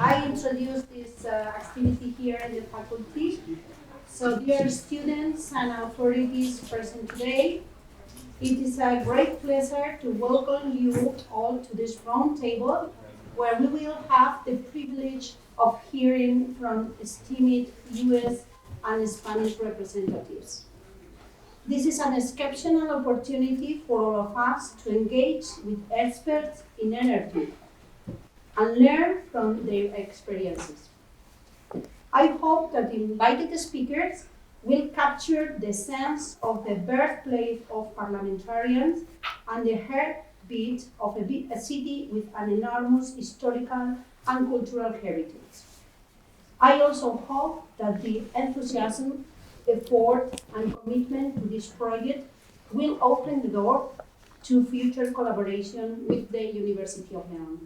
I introduced this activity here in the faculty. So dear students and authorities present today, it is a great pleasure to welcome you all to this round table where we will have the privilege of hearing from esteemed US and Spanish representatives. This is an exceptional opportunity for all of us to engage with experts in energy and learn from their experiences. I hope that the invited speakers will capture the sense of the birthplace of parliamentarians and the heartbeat of a city with an enormous historical and cultural heritage. I also hope that the enthusiasm, effort, and commitment to this project will open the door to future collaboration with the University of León.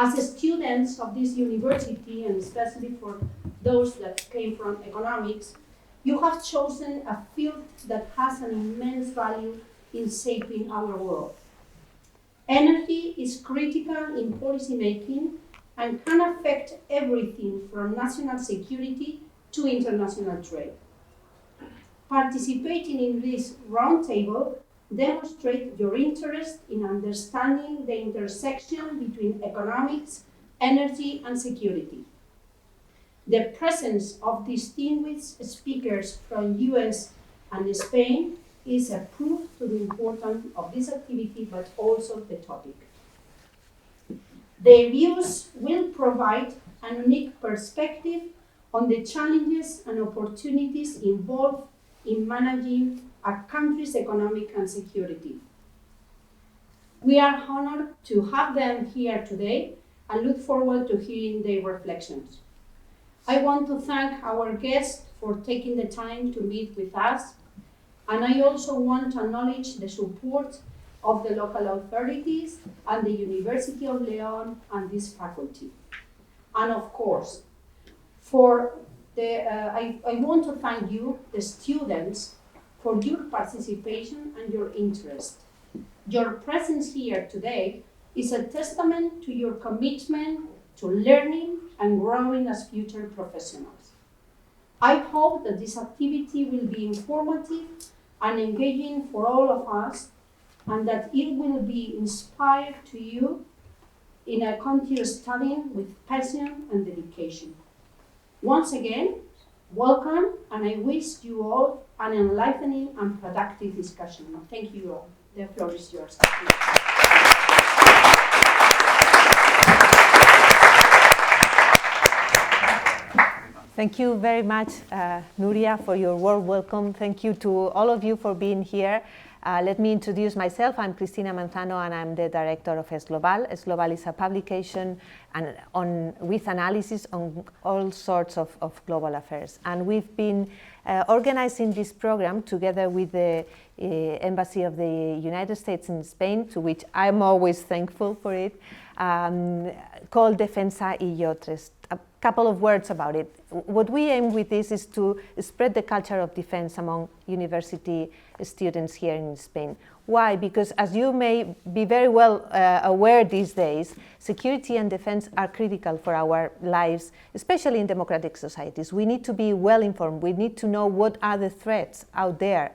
As students of this university, and especially for those that came from economics, you have chosen a field that has an immense value in shaping our world. Energy is critical in policymaking and can affect everything from national security to international trade. Participating in this roundtable demonstrates your interest in understanding the intersection between economics, energy, and security. The presence of distinguished speakers from US and Spain is a proof to the importance of this activity, but also the topic. Their views will provide a unique perspective on the challenges and opportunities involved in managing a country's economic and security. We are honored to have them here today and look forward to hearing their reflections. I want to thank our guests for taking the time to meet with us, and I also want to acknowledge the support of the local authorities and the University of León and this faculty. And of course, I want to thank you, the students, for your participation and your interest. Your presence here today is a testament to your commitment to learning and growing as future professionals. I hope that this activity will be informative and engaging for all of us, and that it will be inspired to you in a continue studying with passion and dedication. Once again, welcome, and I wish you all an enlightening and productive discussion. Thank you all. The floor is yours. Thank you very much, Nuria, for your warm welcome. Thank you to all of you for being here. Let me introduce myself. I'm Cristina Manzano, and I'm the director of ESGlobal. ESGlobal is a publication with analysis on all sorts of global affairs. And we've been organizing this program together with the Embassy of the United States in Spain, to which I'm always thankful for it, called Defensa y Yo. A couple of words about it. What we aim with this is to spread the culture of defense among university students here in Spain. Why? Because as you may be very well aware these days, security and defense are critical for our lives, especially in democratic societies. We need to be well informed. We need to know what are the threats out there,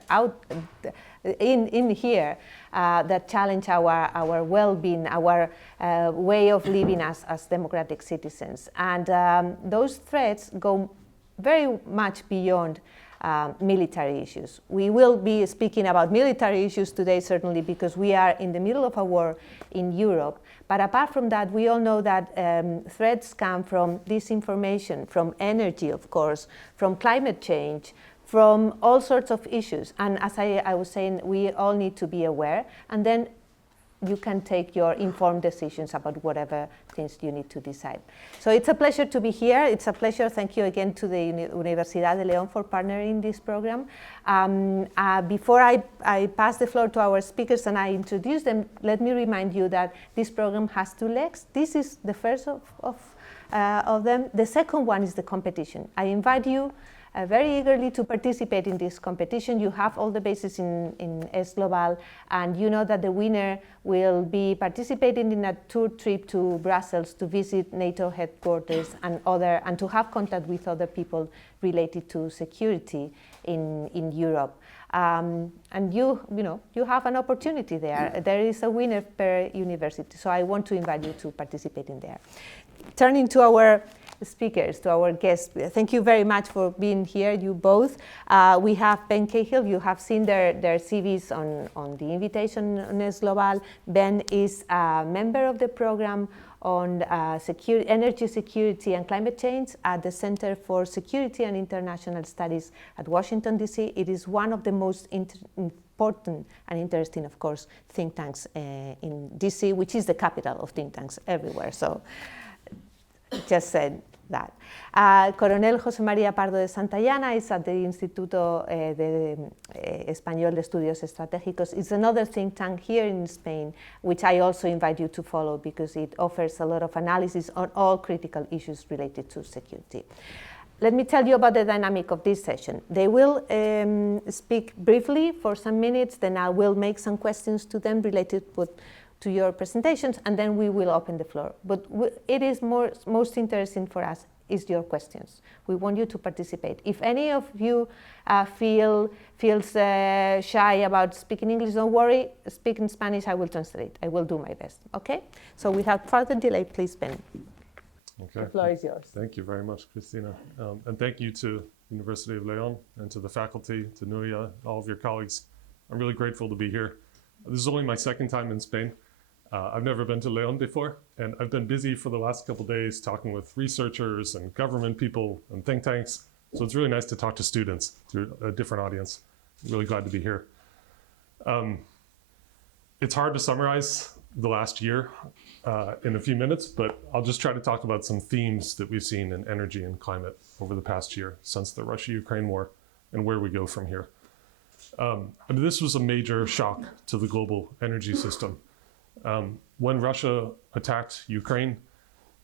in here, that challenge our well-being, our way of living as democratic citizens. And those threats go very much beyond military issues. We will be speaking about military issues today, certainly, because we are in the middle of a war in Europe. But apart from that, we all know that threats come from disinformation, from energy, of course, from climate change, from all sorts of issues. And as I was saying, we all need to be aware, and then you can take your informed decisions about whatever things you need to decide. So it's a pleasure to be here. It's a pleasure. Thank you again to the Universidad de León for partnering this program. Before I pass the floor to our speakers and I introduce them, let me remind you that this program has two legs. This is the first of them. The second one is the competition. I invite you very eagerly to participate in this competition. You have all the bases in S Global, and you know that the winner will be participating in a tour trip to Brussels to visit NATO headquarters and to have contact with other people related to security in Europe. And you have an opportunity there. There is a winner per university, so I want to invite you to participate in there. Turning to our speakers, to our guests, thank you very much for being here, you both. We have Ben Cahill. You have seen their CVs on the invitation on S Global. Ben is a member of the program on energy security and climate change at the Center for Security and International Studies at Washington, D.C. It is one of the most important and interesting, of course, think tanks in D.C., which is the capital of think tanks everywhere. So just said that. Coronel José María Pardo de Santayana is at the Instituto Español de Estudios Estratégicos. It's another think tank here in Spain, which I also invite you to follow because it offers a lot of analysis on all critical issues related to security. Let me tell you about the dynamic of this session. They will speak briefly for some minutes, then I will make some questions to them related to your presentations, and then we will open the floor. But it is most interesting for us is your questions. We want you to participate. If any of you feels shy about speaking English, don't worry. Speak in Spanish, I will translate. I will do my best, okay? So without further delay, please, Ben. Okay. The floor is yours. Thank you very much, Cristina. And thank you to University of León and to the faculty, to Nuria, all of your colleagues. I'm really grateful to be here. This is only my second time in Spain. I've never been to León before, and I've been busy for the last couple of days talking with researchers and government people and think tanks. So it's really nice to talk to students through a different audience. I'm really glad to be here. It's hard to summarize the last year in a few minutes, but I'll just try to talk about some themes that we've seen in energy and climate over the past year since the Russia-Ukraine war and where we go from here. This was a major shock to the global energy system. When Russia attacked Ukraine,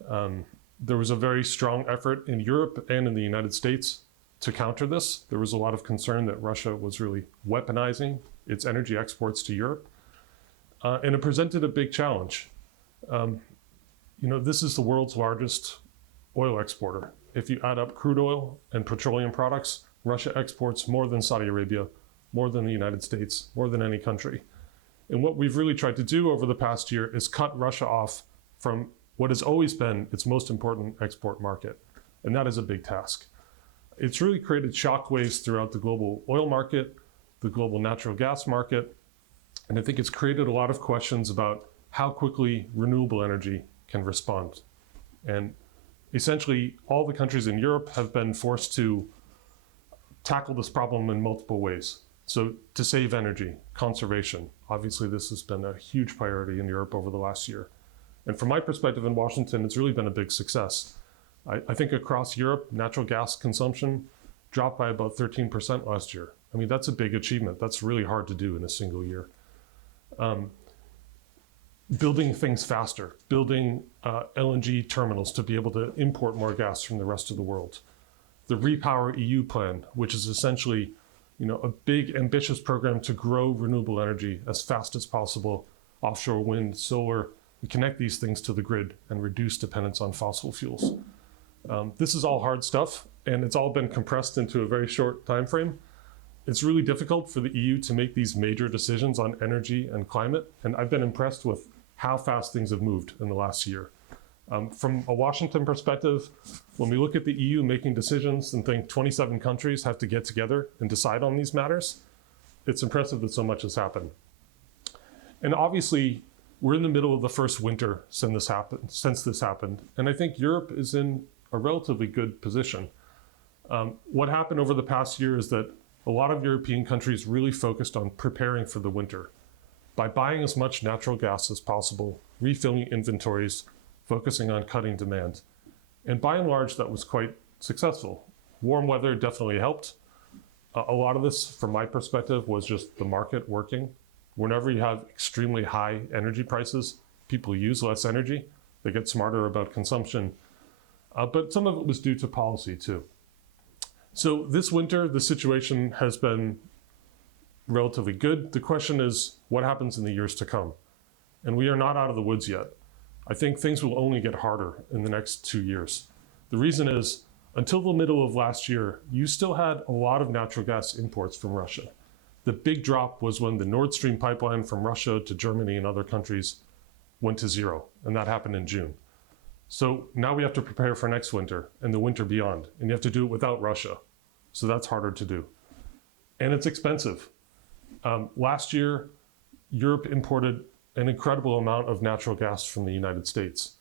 there was a very strong effort in Europe and in the United States to counter this. There was a lot of concern that Russia was really weaponizing its energy exports to Europe. And it presented a big challenge. This is the world's largest oil exporter. If you add up crude oil and petroleum products, Russia exports more than Saudi Arabia, more than the United States, more than any country. And what we've really tried to do over the past year is cut Russia off from what has always been its most important export market. And that is a big task. It's really created shockwaves throughout the global oil market, the global natural gas market. And I think it's created a lot of questions about how quickly renewable energy can respond. And essentially, all the countries in Europe have been forced to tackle this problem in multiple ways. So to save energy, conservation, obviously this has been a huge priority in Europe over the last year. And from my perspective in Washington, it's really been a big success. I think across Europe, natural gas consumption dropped by about 13% last year. I mean, that's a big achievement. That's really hard to do in a single year. Building things faster, building LNG terminals to be able to import more gas from the rest of the world. The Repower EU plan, which is essentially a big ambitious program to grow renewable energy as fast as possible, offshore wind, solar, and connect these things to the grid and reduce dependence on fossil fuels. This is all hard stuff, and it's all been compressed into a very short time frame. It's really difficult for the EU to make these major decisions on energy and climate, and I've been impressed with how fast things have moved in the last year. From a Washington perspective, when we look at the EU making decisions and think 27 countries have to get together and decide on these matters, it's impressive that so much has happened. And obviously, we're in the middle of the first winter since this happened, and I think Europe is in a relatively good position. What happened over the past year is that a lot of European countries really focused on preparing for the winter by buying as much natural gas as possible, refilling inventories, focusing on cutting demand. And by and large, that was quite successful. Warm weather definitely helped. A lot of this, from my perspective, was just the market working. Whenever you have extremely high energy prices, people use less energy. They get smarter about consumption. But some of it was due to policy too. So this winter, the situation has been relatively good. The question is, what happens in the years to come? And we are not out of the woods yet. I think things will only get harder in the next 2 years. The reason is, until the middle of last year, you still had a lot of natural gas imports from Russia. The big drop was when the Nord Stream pipeline from Russia to Germany and other countries went to zero, and that happened in June. So now we have to prepare for next winter and the winter beyond, and you have to do it without Russia. So that's harder to do. And it's expensive. Last year, Europe imported an incredible amount of natural gas from the United States,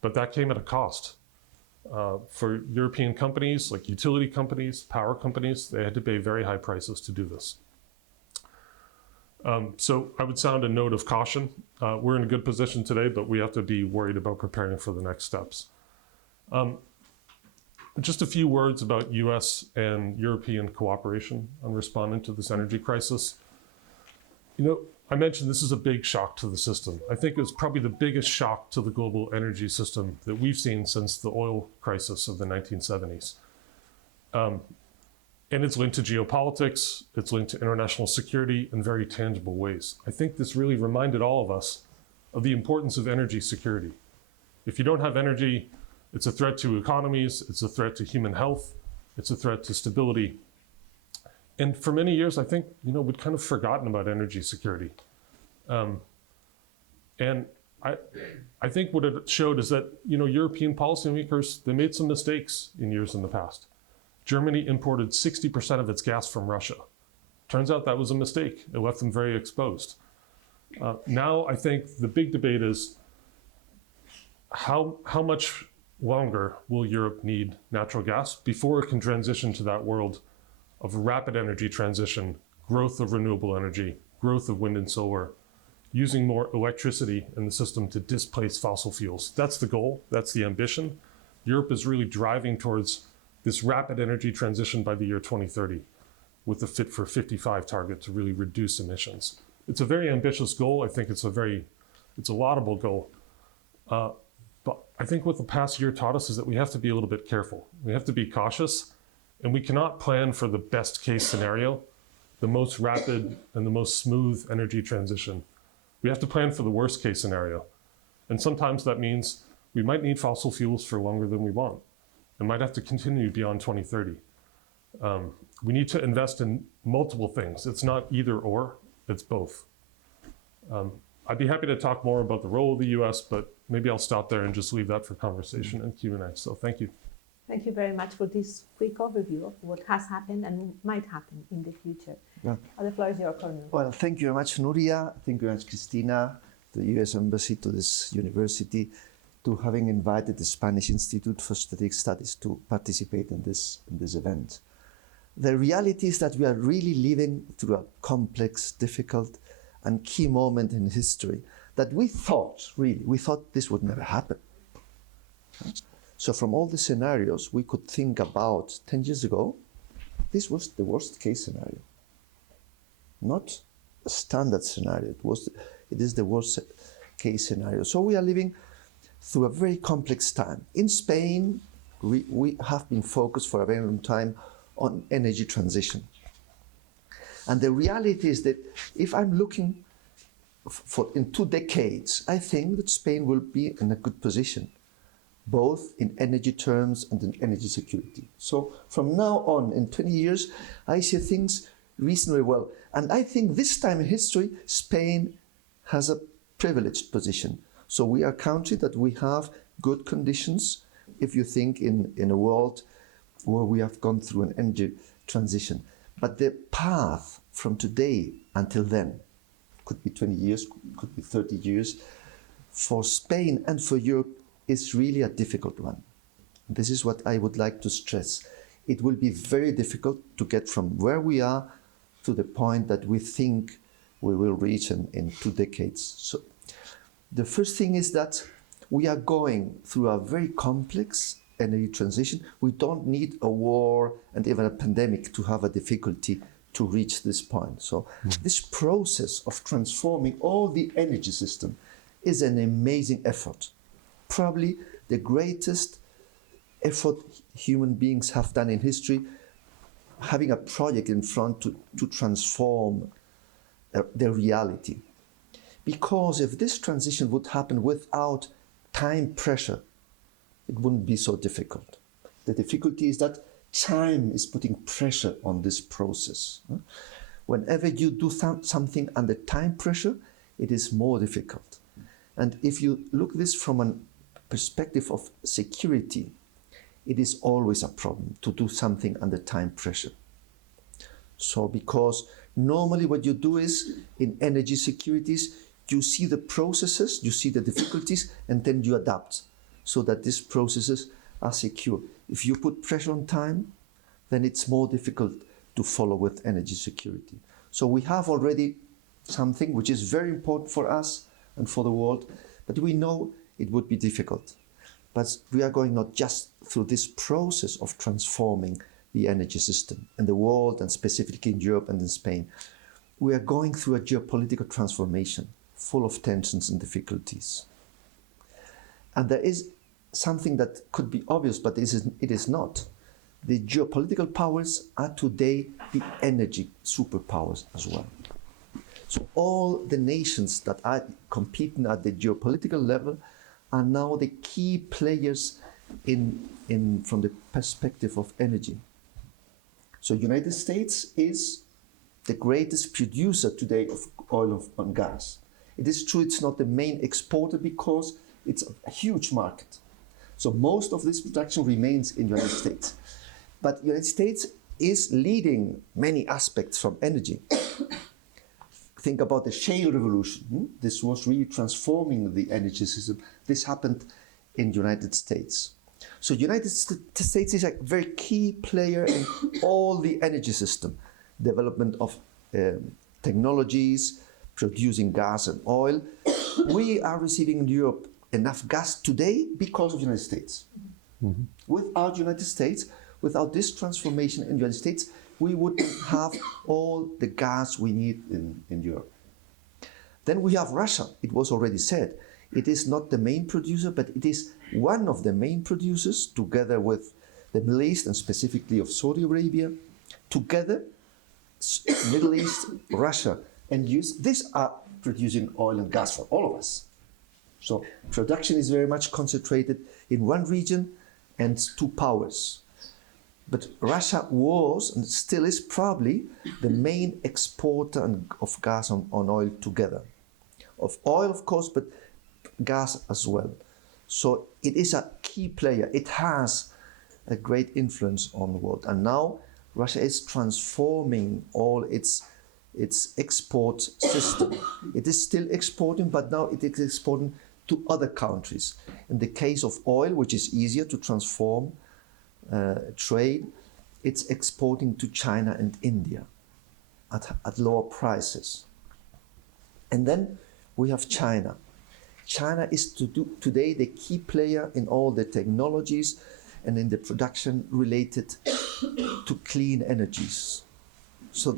but that came at a cost. For European companies, like utility companies, power companies, they had to pay very high prices to do this. So I would sound a note of caution. We're in a good position today, but we have to be worried about preparing for the next steps. Just a few words about US and European cooperation on responding to this energy crisis. You know, I mentioned this is a big shock to the system. I think it's probably the biggest shock to the global energy system that we've seen since the oil crisis of the 1970s. And it's linked to geopolitics, it's linked to international security in very tangible ways. I think this really reminded all of us of the importance of energy security. If you don't have energy, it's a threat to economies, it's a threat to human health, it's a threat to stability. And for many years, I think, you know, we'd kind of forgotten about energy security. And I think what it showed is that, you know, European policymakers, they made some mistakes in years in the past. Germany imported 60% of its gas from Russia. Turns out that was a mistake. It left them very exposed. Now, I think the big debate is how much longer will Europe need natural gas before it can transition to that world of rapid energy transition, growth of renewable energy, growth of wind and solar, using more electricity in the system to displace fossil fuels. That's the goal, that's the ambition. Europe is really driving towards this rapid energy transition by the year 2030 with the Fit for 55 target to really reduce emissions. It's a very ambitious goal. I think it's a laudable goal. But I think what the past year taught us is that we have to be a little bit careful. We have to be cautious, and we cannot plan for the best case scenario, the most rapid and the most smooth energy transition. We have to plan for the worst case scenario. And sometimes that means we might need fossil fuels for longer than we want and might have to continue beyond 2030. We need to invest in multiple things. It's not either or, it's both. I'd be happy to talk more about the role of the US, but maybe I'll stop there and just leave that for conversation and Q&A. So thank you. Thank you very much for this quick overview of what has happened and might happen in the future. Yeah. The floor is yours, Cornel. Well, thank you very much, Nuria. Thank you very much, Cristina, the US Embassy, to this university, to having invited the Spanish Institute for Strategic Studies to participate in this event. The reality is that we are really living through a complex, difficult, and key moment in history that we thought this would never happen. So from all the scenarios we could think about 10 years ago, this was the worst case scenario. Not a standard scenario, it is the worst case scenario. So we are living through a very complex time. In Spain, we have been focused for a very long time on energy transition. And the reality is that if I'm looking in 2 decades, I think that Spain will be in a good position, both in energy terms and in energy security. So from now on, in 20 years, I see things reasonably well. And I think this time in history, Spain has a privileged position. So we are a country that we have good conditions, if you think in a world where we have gone through an energy transition. But the path from today until then, could be 20 years, could be 30 years, for Spain and for Europe is really a difficult one. This is what I would like to stress. It will be very difficult to get from where we are to the point that we think we will reach in 2 decades. So the first thing is that we are going through a very complex energy transition. We don't need a war and even a pandemic to have a difficulty to reach this point. So this process of transforming all the energy system is an amazing effort. Probably the greatest effort human beings have done in history, having a project in front to transform their reality. Because if this transition would happen without time pressure, it wouldn't be so difficult. The difficulty is that time is putting pressure on this process. Whenever you do something under time pressure, it is more difficult. And if you look this from a perspective of security, it is always a problem to do something under time pressure. So because normally what you do is, in energy securities, you see the processes, you see the difficulties, and then you adapt so that these processes are secure. If you put pressure on time, then it's more difficult to follow with energy security. So we have already something which is very important for us and for the world, but we know it would be difficult. But we are going not just through this process of transforming the energy system in the world, and specifically in Europe and in Spain. We are going through a geopolitical transformation full of tensions and difficulties. And there is something that could be obvious, but it is not. The geopolitical powers are today the energy superpowers as well. So all the nations that are competing at the geopolitical level are now the key players from the perspective of energy. So United States is the greatest producer today of oil and gas. It is true it's not the main exporter because it's a huge market. So most of this production remains in the United States. But the United States is leading many aspects from energy. Think about the shale revolution. This was really transforming the energy system. This happened in the United States. So the United States is a very key player in all the energy system. Development of technologies, producing gas and oil. We are receiving in Europe enough gas today because of the United States. Mm-hmm. Without the United States, without this transformation in the United States, we wouldn't have all the gas we need in Europe. Then we have Russia. It was already said. It is not the main producer, but it is one of the main producers, together with the Middle East and specifically of Saudi Arabia. Together, Middle East, Russia, and these are producing oil and gas for all of us. So production is very much concentrated in one region and two powers. But Russia was and still is probably the main exporter of gas and oil together. Of oil, of course, but gas as well. So it is a key player. It has a great influence on the world. And now Russia is transforming all its export system. It is still exporting, but now it is exporting to other countries. In the case of oil, which is easier to transform trade, it's exporting to China and India at lower prices. And then we have China. China is today the key player in all the technologies and in the production related to clean energies. So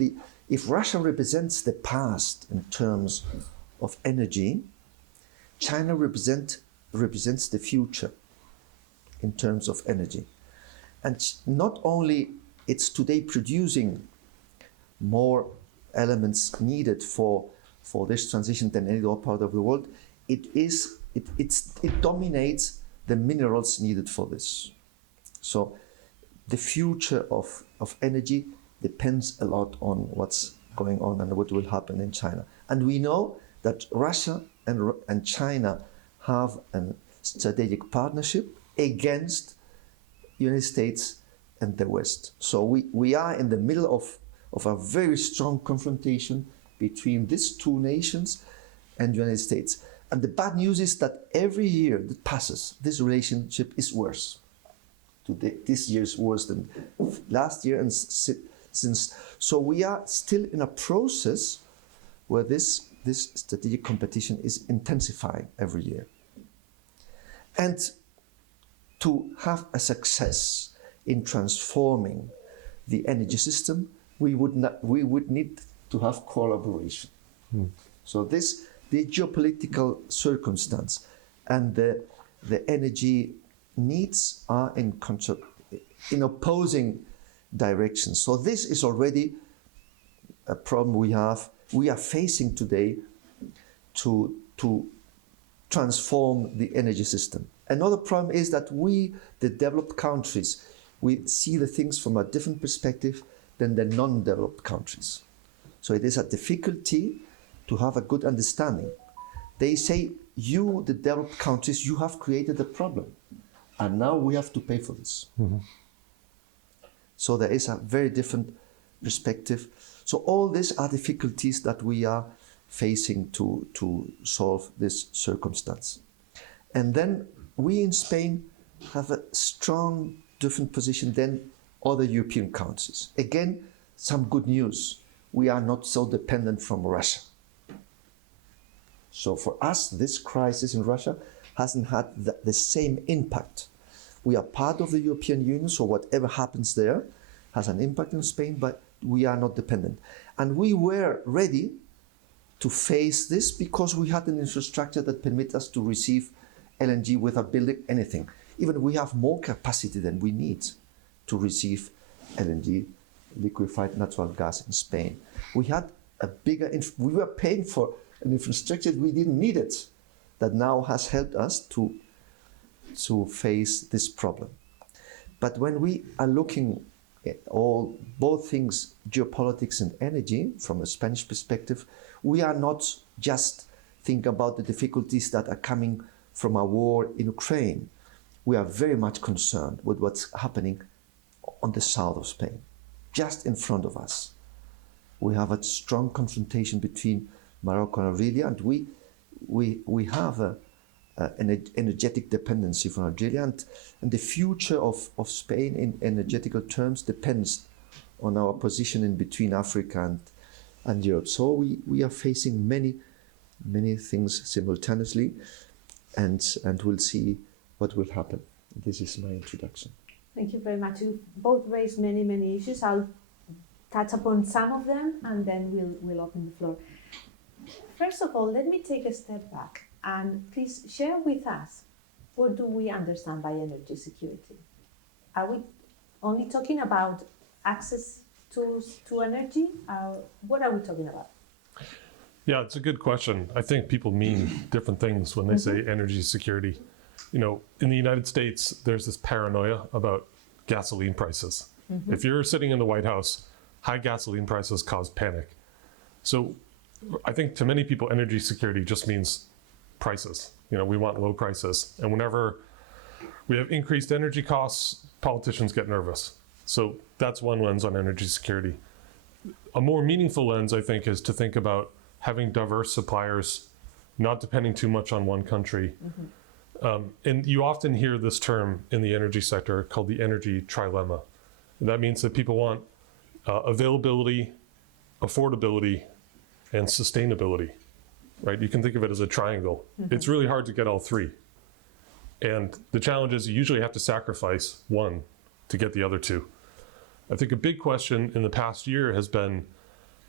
if Russia represents the past in terms of energy, China represents the future in terms of energy. And not only it's today producing more elements needed for this transition than any other part of the world, it dominates the minerals needed for this. So the future of energy depends a lot on what's going on and what will happen in China. And we know that Russia and China have a strategic partnership against the United States and the West. So we are in the middle of a very strong confrontation between these two nations and the United States. And the bad news is that every year that passes, this relationship is worse. This year is worse than last year, and so we are still in a process where this strategic competition is intensifying every year. And to have a success in transforming the energy system, we would need to have collaboration. So the geopolitical circumstance and the energy needs are in opposing directions. So this is already a problem we are facing today to transform the energy system. Another problem is that we, the developed countries, we see the things from a different perspective than the non-developed countries. So it is a difficulty to have a good understanding. They say, you, the developed countries, you have created a problem, and now we have to pay for this. Mm-hmm. So there is a very different perspective. So all these are difficulties that we are facing to solve this circumstance. And then we in Spain have a strong different position than other European countries. Again, some good news. We are not so dependent from Russia. So for us, this crisis in Russia hasn't had the same impact. We are part of the European Union, so whatever happens there has an impact in Spain, but we are not dependent. And we were ready to face this because we had an infrastructure that permits us to receive LNG without building anything. Even we have more capacity than we need to receive LNG, liquefied natural gas, in Spain. We had a bigger, we were paying for an infrastructure we didn't need it, that now has helped us to face this problem. But when we are looking at both things, geopolitics and energy, from a Spanish perspective, we are not just thinking about the difficulties that are coming from a war in Ukraine. We are very much concerned with what's happening on the south of Spain, just in front of us. We have a strong confrontation between Morocco and Algeria, and we have an energetic dependency from Algeria, and the future of Spain in energetical terms depends on our position in between Africa and Europe. So we are facing many things simultaneously, and we'll see what will happen. This is my introduction. Thank you very much. You both raised many issues. I'll touch upon some of them, and then we'll open the floor. First of all, let me take a step back and please share with us, what do we understand by energy security? Are we only talking about access to energy? What are we talking about? Yeah, it's a good question. I think people mean different things when they say energy security. You know, in the United States, there's this paranoia about gasoline prices. If you're sitting in the White House, high gasoline prices cause panic. So I think to many people, energy security just means prices. You know, we want low prices. And whenever we have increased energy costs, politicians get nervous. So that's one lens on energy security. A more meaningful lens, I think, is to think about having diverse suppliers, not depending too much on one country. And you often hear this term in the energy sector called the energy trilemma. And that means that people want availability, affordability, and sustainability, right? You can think of it as a triangle. It's really hard to get all three. And the challenge is you usually have to sacrifice one to get the other two. I think a big question in the past year has been,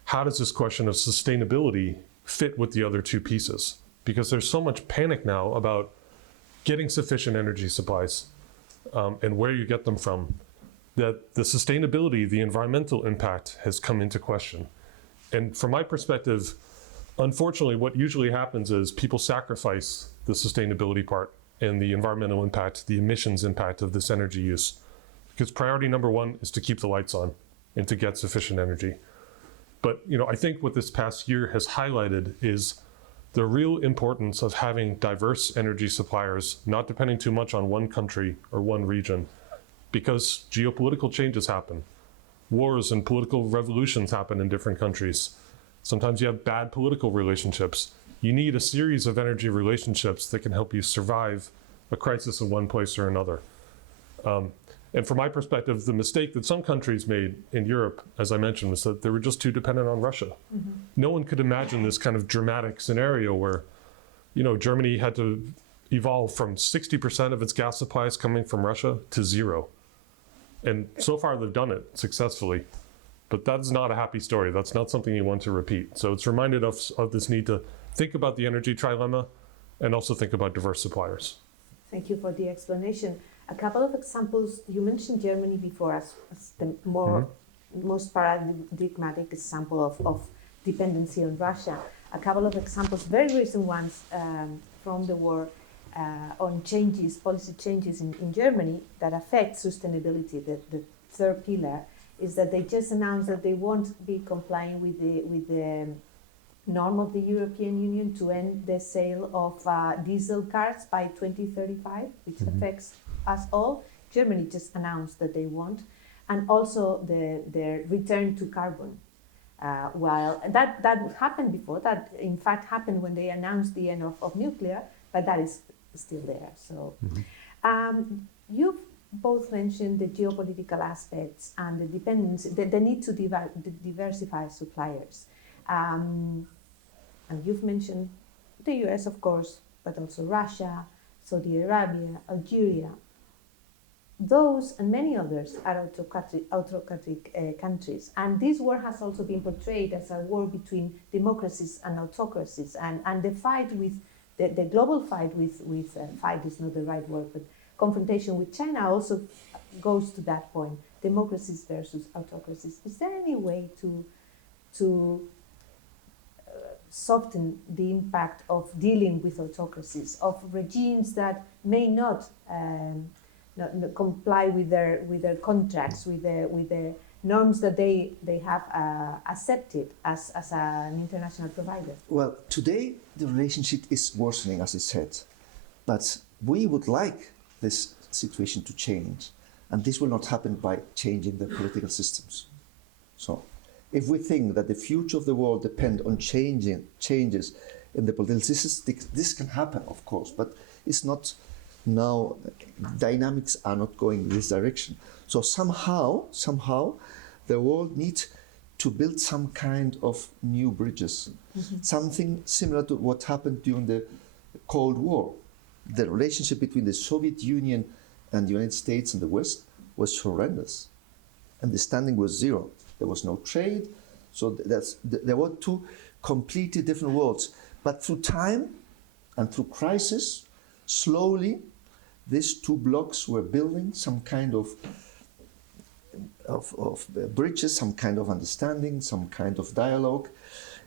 how does this question of sustainability fit with the other two pieces? Because there's so much panic now about getting sufficient energy supplies and where you get them from, that the sustainability, the environmental impact has come into question. And from my perspective, unfortunately, what usually happens is people sacrifice the sustainability part and the environmental impact, the emissions impact of this energy use. Because priority number one is to keep the lights on and to get sufficient energy. But you know, I think what this past year has highlighted is the real importance of having diverse energy suppliers, not depending too much on one country or one region, because geopolitical changes happen. Wars and political revolutions happen in different countries. Sometimes you have bad political relationships. You need a series of energy relationships that can help you survive a crisis in one place or another. And from my perspective, the mistake that some countries made in Europe, as I mentioned, was that they were just too dependent on Russia. No one could imagine this kind of dramatic scenario where, you know, Germany had to evolve from 60% of its gas supplies coming from Russia to zero. And so far they've done it successfully, but that's not a happy story. That's not something you want to repeat. So it's reminded us of this need to think about the energy trilemma and also think about diverse suppliers. Thank you for the explanation. A couple of examples, you mentioned Germany before as the most paradigmatic example of dependency on Russia. A couple of examples, very recent ones from the war on changes, policy changes in Germany that affect sustainability. The third pillar is that they just announced that they won't be complying with the norm of the European Union to end the sale of diesel cars by 2035, which affects us all. Germany just announced that they won't, and also their return to carbon. While that happened before, that in fact happened when they announced the end of nuclear, but that is still there. So you've both mentioned the geopolitical aspects and the dependency, the need to diversify suppliers. And you've mentioned the US, of course, but also Russia, Saudi Arabia, Algeria. Those and many others are autocratic countries. And this war has also been portrayed as a war between democracies and autocracies. And the fight with, the global fight with fight is not the right word, but confrontation with China also goes to that point, democracies versus autocracies. Is there any way to soften the impact of dealing with autocracies, of regimes that may not comply with their contracts, with the norms that they have accepted as an international provider? Well, today the relationship is worsening, as I said, but we would like this situation to change, and this will not happen by changing the political systems. So, if we think that the future of the world depends on changes in the political systems, this can happen, of course, but it's not. Now, dynamics are not going in this direction. So somehow, the world needs to build some kind of new bridges. Something similar to what happened during the Cold War. The relationship between the Soviet Union and the United States and the West was horrendous. Understanding was zero. There was no trade. So there were two completely different worlds. But through time and through crisis, slowly, these two blocks were building some kind of bridges, some kind of understanding, some kind of dialogue.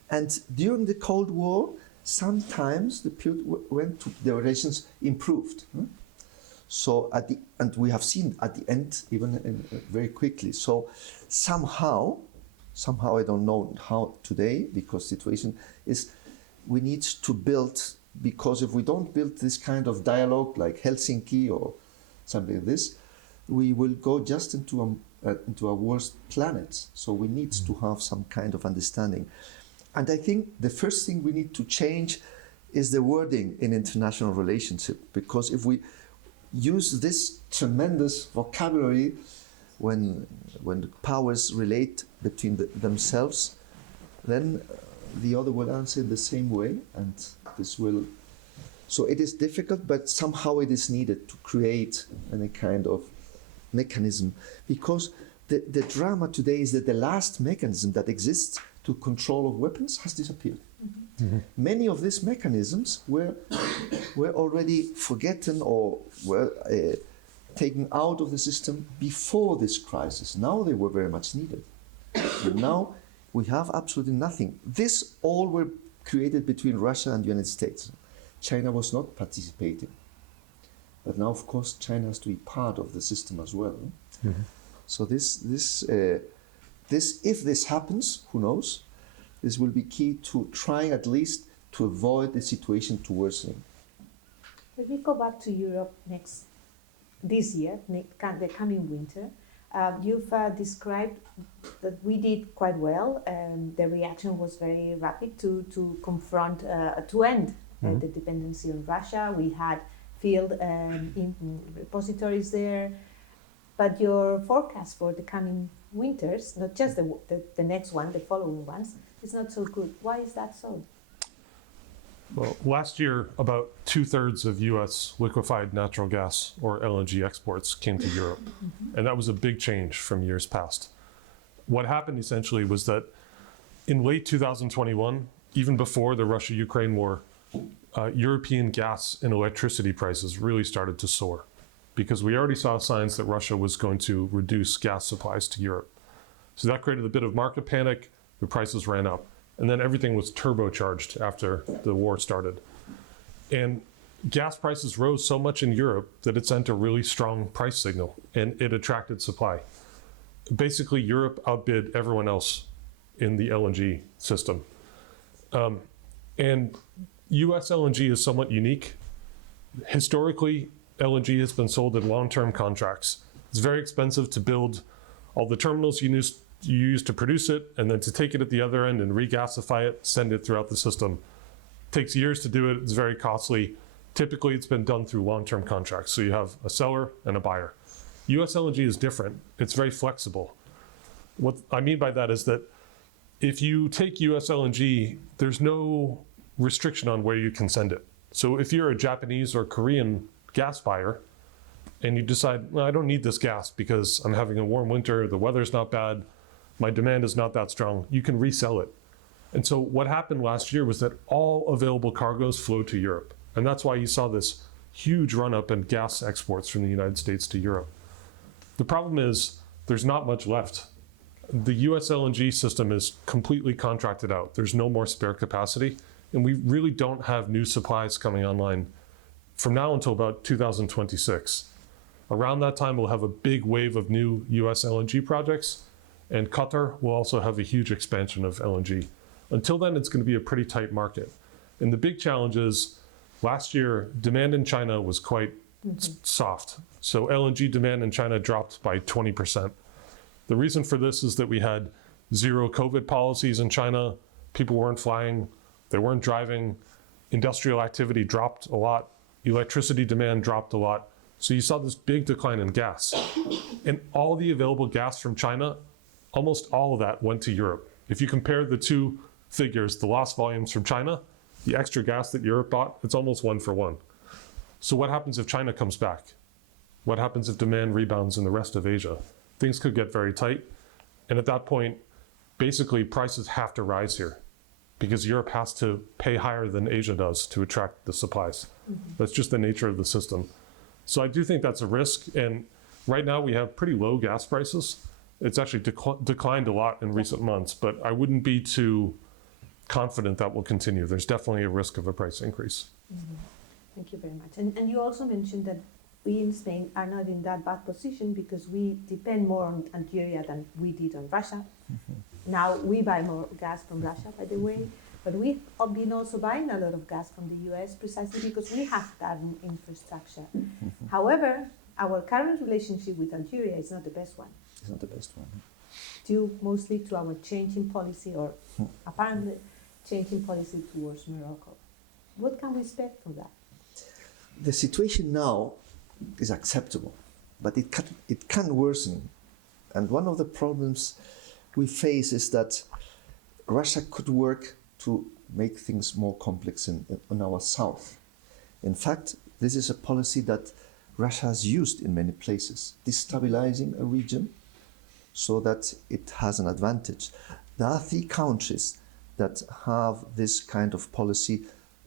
And during the Cold War, sometimes the period the relations improved. So and we have seen at the end, even very quickly. So somehow I don't know how today, because situation is, we need to build. Because if we don't build this kind of dialogue like Helsinki or something like this, we will go just into a worse planet. So we need to have some kind of understanding. And I think the first thing we need to change is the wording in international relationship. Because if we use this tremendous vocabulary when the powers relate between themselves, then the other will answer in the same way, and this will. So it is difficult, but somehow it is needed to create any kind of mechanism, because the drama today is that the last mechanism that exists to control of weapons has disappeared. Many of these mechanisms were already forgotten or were taken out of the system before this crisis. Now they were very much needed. And now we have absolutely nothing. This all were created between Russia and the United States. China was not participating. But now, of course, China has to be part of the system as well. So this, if this happens, who knows? This will be key to trying at least to avoid the situation to worsening. If we go back to Europe this year, the coming winter, you've described that we did quite well. The reaction was very rapid to confront, to end the dependency on Russia. We had field repositories there. But your forecast for the coming winters, not just the next one, the following ones, is not so good. Why is that so? Well, last year, about 2/3 of U.S. liquefied natural gas, or LNG exports, came to Europe. And that was a big change from years past. What happened essentially was that in late 2021, even before the Russia-Ukraine war, European gas and electricity prices really started to soar. because we already saw signs that Russia was going to reduce gas supplies to Europe. So that created a bit of market panic, the prices ran up, and then everything was turbocharged after the war started. And gas prices rose so much in Europe that it sent a really strong price signal, and it attracted supply. Basically, Europe outbid everyone else in the LNG system. And US LNG is somewhat unique. Historically, LNG has been sold in long-term contracts. It's very expensive to build all the terminals you use to produce it, and then to take it at the other end and regasify it, send it throughout the system. It takes years to do it, it's very costly. Typically, it's been done through long-term contracts. So you have a seller and a buyer. US LNG is different. It's very flexible. What I mean by that is that if you take US LNG, there's no restriction on where you can send it. So if you're a Japanese or Korean gas buyer, and you decide, well, I don't need this gas because I'm having a warm winter, the weather's not bad, my demand is not that strong, you can resell it. And so what happened last year was that all available cargoes flowed to Europe. And that's why you saw this huge run up in gas exports from the United States to Europe. The problem is there's not much left. The US LNG system is completely contracted out. There's no more spare capacity. And we really don't have new supplies coming online from now until about 2026. Around that time, we'll have a big wave of new US LNG projects, and Qatar will also have a huge expansion of LNG. Until then, it's going to be a pretty tight market. And the big challenge is, last year, demand in China was quite soft. So LNG demand in China dropped by 20%. The reason for this is that we had zero COVID policies in China. People weren't flying, they weren't driving. Industrial activity dropped a lot. Electricity demand dropped a lot. So you saw this big decline in gas. And all the available gas from China, almost all of that went to Europe. If you compare the two figures, the lost volumes from China, the extra gas that Europe bought, it's almost 1 for 1. So what happens if China comes back? What happens if demand rebounds in the rest of Asia? Things could get very tight. And at that point, basically prices have to rise here because Europe has to pay higher than Asia does to attract the supplies. That's just the nature of the system. So I do think that's a risk. And right now we have pretty low gas prices. It's actually declined a lot in recent months, but I wouldn't be too confident that will continue. There's definitely a risk of a price increase. Thank you very much. And you also mentioned that we in Spain are not in that bad position because we depend more on Algeria than we did on Russia. Now we buy more gas from Russia, by the way, but we've been also buying a lot of gas from the US precisely because we have that infrastructure. However, our current relationship with Algeria is not the best one. It's not the best one. Due mostly to our changing policy or apparently changing policy towards Morocco. What can we expect from that? The situation now is acceptable, but it can worsen. And one of the problems we face is that Russia could work to make things more complex in our south. In fact, this is a policy that Russia has used in many places, destabilizing a region so that it has an advantage. There are 3 countries that have this kind of policy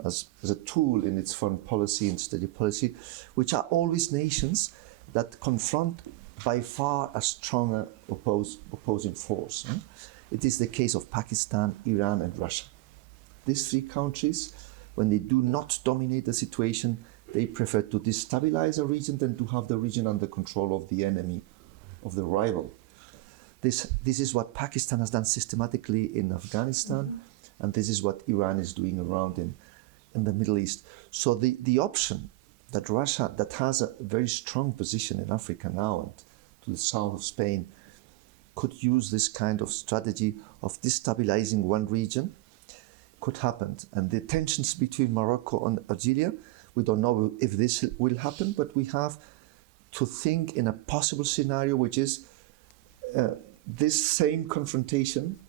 as a tool in its foreign policy and strategic policy, which are always nations that confront by far a stronger opposing force. It is the case of Pakistan, Iran, and Russia. These 3 countries, when they do not dominate the situation, they prefer to destabilize a region than to have the region under control of the enemy, of the rival. This is what Pakistan has done systematically in Afghanistan, and this is what Iran is doing around in the Middle East. So the option that Russia, that has a very strong position in Africa now and to the south of Spain, could use this kind of strategy of destabilizing one region, could happen. And the tensions between Morocco and Algeria, we don't know if this will happen, but we have to think in a possible scenario, which is this same confrontation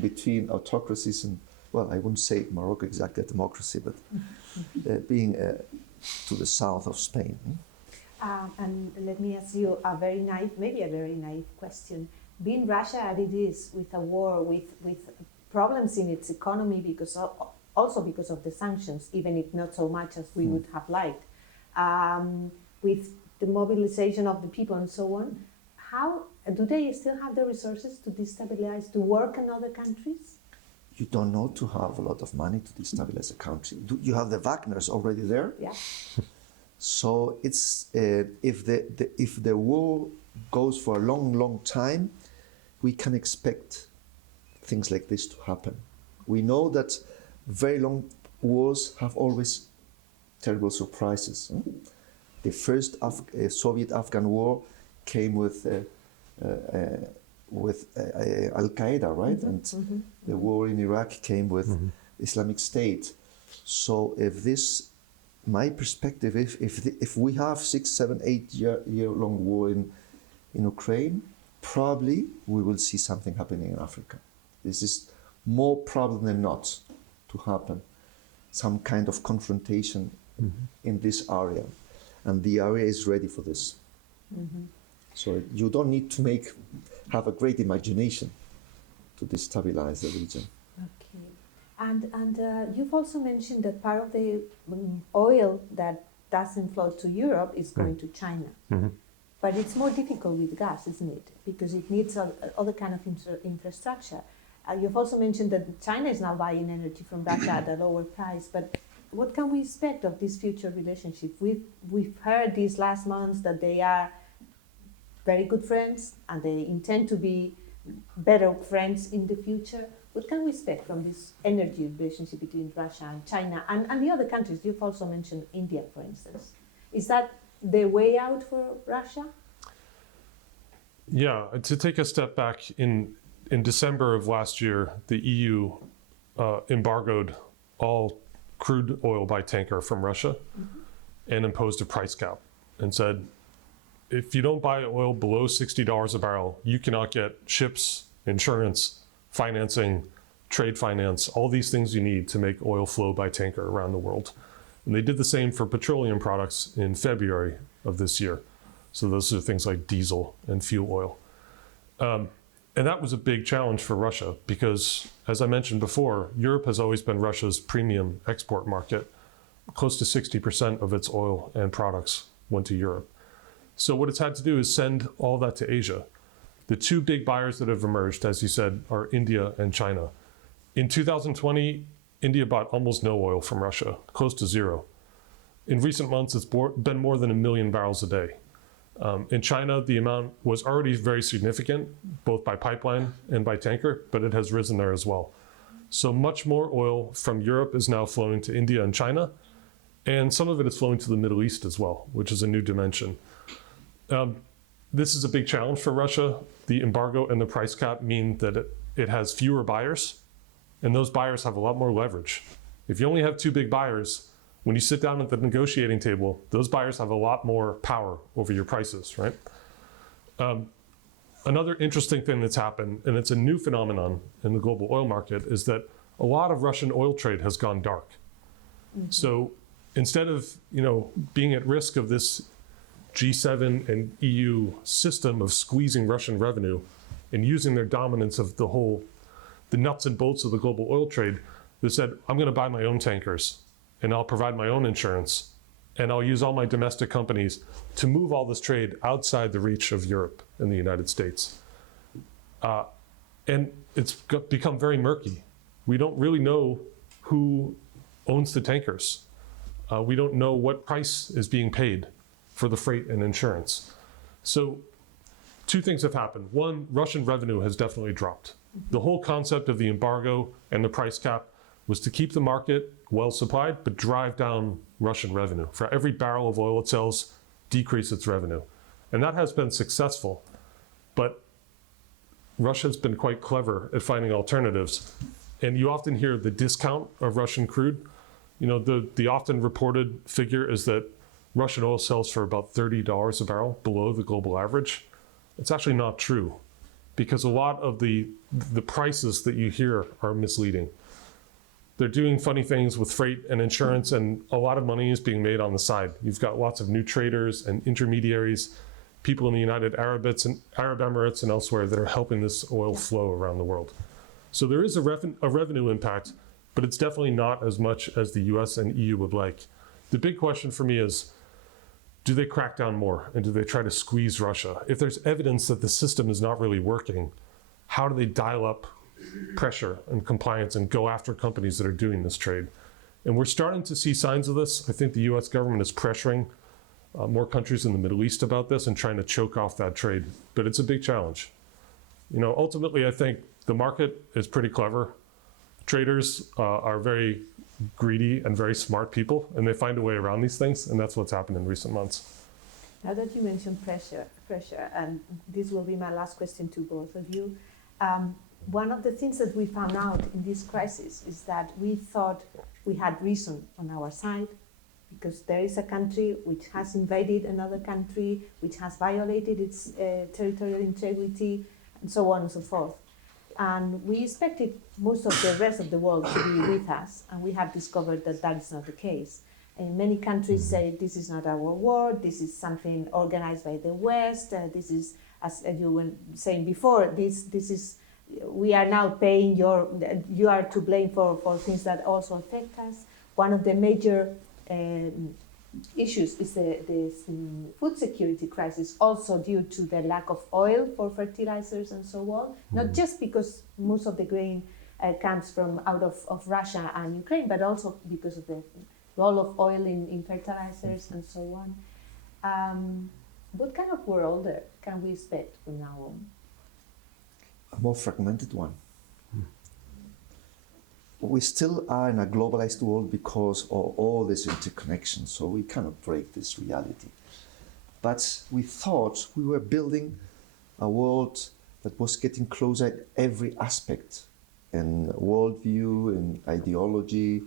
between autocracies and, well, I wouldn't say Morocco exactly a democracy, but being to the south of Spain. And let me ask you a very naive question. Being Russia as it is, with a war, with problems in its economy, also because of the sanctions, even if not so much as we would have liked, with the mobilization of the people and so on. How do they still have the resources to destabilize, to work in other countries? You don't know to have a lot of money to destabilize a country. You have the Wagners already there. Yeah. So it's if the war goes for a long time, we can expect things like this to happen. We know that very long wars have always terrible surprises. The first Soviet-Afghan war came with Al-Qaeda, right? Mm-hmm. And the war in Iraq came with Islamic State. So my perspective, if we have 6, 7, 8 year long war in Ukraine, probably we will see something happening in Africa. This is more probable than not to happen. Some kind of confrontation in this area. And the area is ready for this. Mm-hmm. So you don't need to have a great imagination to destabilize the region. Okay. And you've also mentioned that part of the oil that doesn't flow to Europe is going to China. Mm-hmm. But it's more difficult with gas, isn't it? Because it needs other kind of infrastructure. You've also mentioned that China is now buying energy from Russia at a lower price. But what can we expect of this future relationship? We've heard these last months that they are very good friends and they intend to be better friends in the future. What can we expect from this energy relationship between Russia and China and the other countries? You've also mentioned India, for instance. Is that the way out for Russia? Yeah, to take a step back, in December of last year, the EU embargoed all crude oil by tanker from Russia and imposed a price cap and said, if you don't buy oil below $60 a barrel, you cannot get ships, insurance, financing, trade finance, all these things you need to make oil flow by tanker around the world. And they did the same for petroleum products in February of this year. So those are things like diesel and fuel oil. And that was a big challenge for Russia because, as I mentioned before, Europe has always been Russia's premium export market. Close to 60% of its oil and products went to Europe. So what it's had to do is send all that to Asia. The two big buyers that have emerged, as you said, are India and China. In 2020, India bought almost no oil from Russia, close to zero. In recent months, it's been more than 1 million barrels a day. In China, the amount was already very significant, both by pipeline and by tanker, but it has risen there as well. So much more oil from Europe is now flowing to India and China, and some of it is flowing to the Middle East as well, which is a new dimension. This is a big challenge for Russia. The embargo and the price cap mean that it has fewer buyers, and those buyers have a lot more leverage. If you only have two big buyers, when you sit down at the negotiating table, those buyers have a lot more power over your prices, right? Another interesting thing that's happened, and it's a new phenomenon in the global oil market, is that a lot of Russian oil trade has gone dark. Mm-hmm. So instead of being at risk of this G7 and EU system of squeezing Russian revenue and using their dominance of the nuts and bolts of the global oil trade, they said, I'm going to buy my own tankers and I'll provide my own insurance and I'll use all my domestic companies to move all this trade outside the reach of Europe and the United States. And it's become very murky. We don't really know who owns the tankers. We don't know what price is being paid for the freight and insurance. So two things have happened. One, Russian revenue has definitely dropped. The whole concept of the embargo and the price cap was to keep the market well supplied, but drive down Russian revenue. For every barrel of oil it sells, decrease its revenue. And that has been successful, but Russia's been quite clever at finding alternatives. And you often hear the discount of Russian crude. The often reported figure is that Russian oil sells for about $30 a barrel, below the global average. It's actually not true, because a lot of the prices that you hear are misleading. They're doing funny things with freight and insurance, and a lot of money is being made on the side. You've got lots of new traders and intermediaries, people in the United Arab Emirates and elsewhere that are helping this oil flow around the world. So there is a revenue impact, but it's definitely not as much as the US and EU would like. The big question for me is, do they crack down more? And do they try to squeeze Russia? If there's evidence that the system is not really working, how do they dial up pressure and compliance and go after companies that are doing this trade? And we're starting to see signs of this. I think the US government is pressuring more countries in the Middle East about this and trying to choke off that trade. But it's a big challenge. You know, ultimately, I think the market is pretty clever. Traders are very greedy and very smart people, and they find a way around these things, and that's what's happened in recent months. Now that you mentioned pressure, and this will be my last question to both of you. One of the things that we found out in this crisis is that we thought we had reason on our side, because there is a country which has invaded another country, which has violated its territorial integrity, and so on and so forth. And we expected most of the rest of the world to be with us, and we have discovered that that is not the case. And many countries say this is not our war, this is something organized by the West, this is, as you were saying before, this is, we are now paying you are to blame for things that also affect us. One of the major issues is the food security crisis, also due to the lack of oil for fertilizers and so on. Not just because most of the grain comes from out of Russia and Ukraine, but also because of the role of oil in fertilizers and so on. What kind of world can we expect from now on? A more fragmented one. We still are in a globalized world because of all this interconnection, so we cannot break this reality. But we thought we were building a world that was getting closer in every aspect, in worldview, in ideology,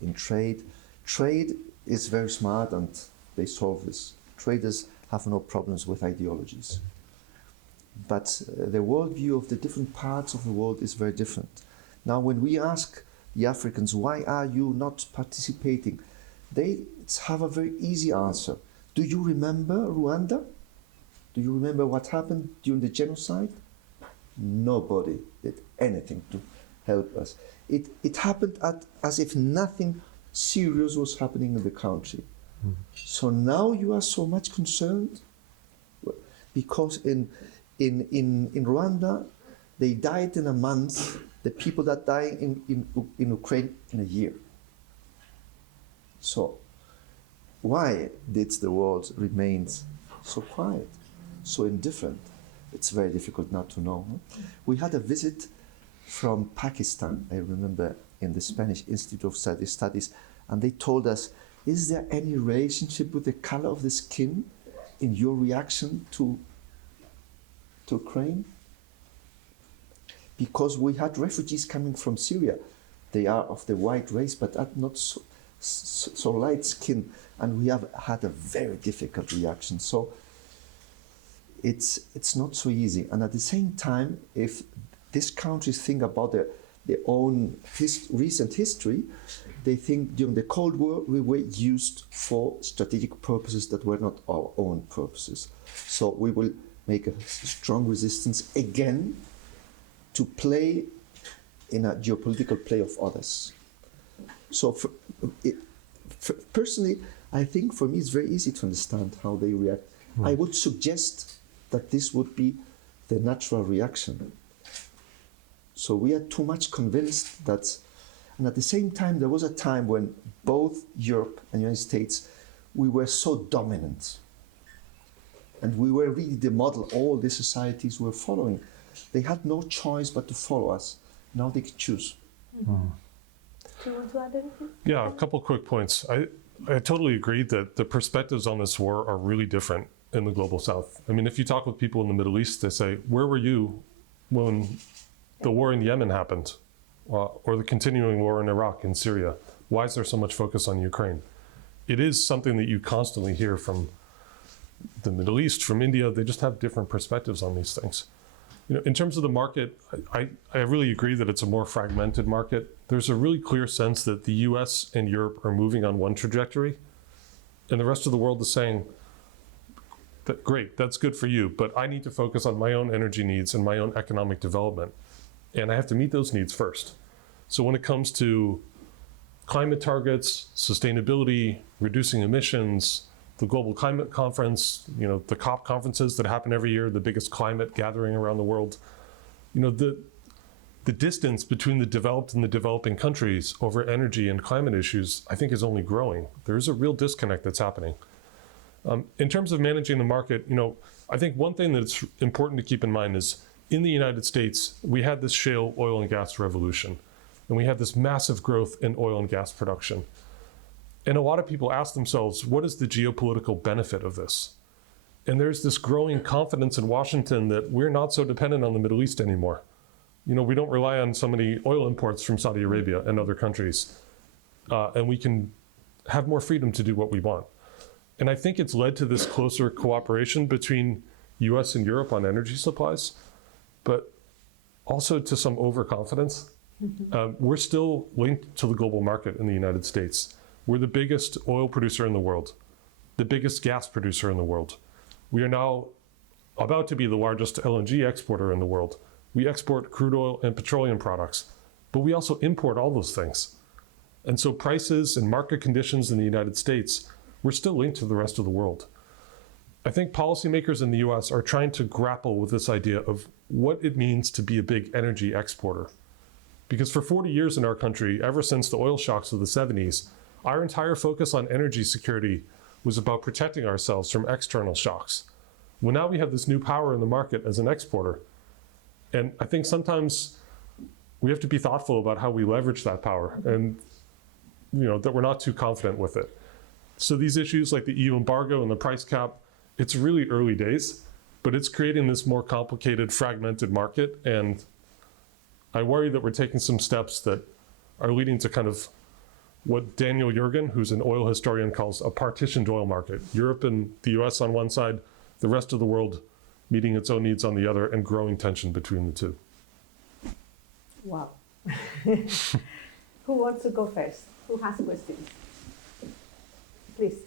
in trade. Trade is very smart and they solve this. Traders have no problems with ideologies. But the worldview of the different parts of the world is very different. Now, when we ask the Africans, why are you not participating? They have a very easy answer. Do you remember Rwanda? Do you remember what happened during the genocide? Nobody did anything to help us. It happened as if nothing serious was happening in the country. So now you are so much concerned because in Rwanda, they died in a month, the people that die in Ukraine in a year. So why did the world remain so quiet, so indifferent? It's very difficult not to know. We had a visit from Pakistan, I remember, in the Spanish Institute of Studies, and they told us, is there any relationship with the color of the skin in your reaction to Ukraine? Because we had refugees coming from Syria. They are of the white race, but are not so light skin, and we have had a very difficult reaction. So it's not so easy. And at the same time, if these countries think about their own recent history, they think during the Cold War we were used for strategic purposes that were not our own purposes. So we will make a strong resistance again to play in a geopolitical play of others. So personally, I think for me it's very easy to understand how they react. I would suggest that this would be the natural reaction. So we are too much convinced that, and at the same time, there was a time when both Europe and the United States, we were so dominant. And we were really the model all the societies were following. They had no choice but to follow us. Now they can choose. Do you want to add anything? Yeah, a couple quick points. I totally agree that the perspectives on this war are really different in the global south. I mean, if you talk with people in the Middle East, they say, where were you when the war in Yemen happened? Or the continuing war in Iraq and Syria? Why is there so much focus on Ukraine? It is something that you constantly hear from the Middle East, from India. They just have different perspectives on these things. You know, in terms of the market, I really agree that it's a more fragmented market. There's a really clear sense that the US and Europe are moving on one trajectory, and the rest of the world is saying, great, that's good for you, but I need to focus on my own energy needs and my own economic development. And I have to meet those needs first. So when it comes to climate targets, sustainability, reducing emissions, the Global Climate Conference, the COP conferences that happen every year, the biggest climate gathering around the world. The distance between the developed and the developing countries over energy and climate issues, I think, is only growing. There's a real disconnect that's happening. In terms of managing the market, I think one thing that's important to keep in mind is in the United States, we had this shale oil and gas revolution, and we had this massive growth in oil and gas production. And a lot of people ask themselves, what is the geopolitical benefit of this? And there's this growing confidence in Washington that we're not so dependent on the Middle East anymore. We don't rely on so many oil imports from Saudi Arabia and other countries, and we can have more freedom to do what we want. And I think it's led to this closer cooperation between US and Europe on energy supplies, but also to some overconfidence. We're still linked to the global market in the United States. We're the biggest oil producer in the world, the biggest gas producer in the world. We are now about to be the largest LNG exporter in the world. We export crude oil and petroleum products, but we also import all those things. And so prices and market conditions in the United States, we're still linked to the rest of the world. I think policymakers in the US are trying to grapple with this idea of what it means to be a big energy exporter. Because for 40 years in our country, ever since the oil shocks of the 70s, our entire focus on energy security was about protecting ourselves from external shocks. Well, now we have this new power in the market as an exporter. And I think sometimes we have to be thoughtful about how we leverage that power and that we're not too confident with it. So these issues like the EU embargo and the price cap, it's really early days, but it's creating this more complicated, fragmented market. And I worry that we're taking some steps that are leading to kind of what Daniel Yergin, who's an oil historian, calls a partitioned oil market. Europe and the US on one side, the rest of the world meeting its own needs on the other, and growing tension between the two. Wow. Who wants to go first? Who has questions? Please.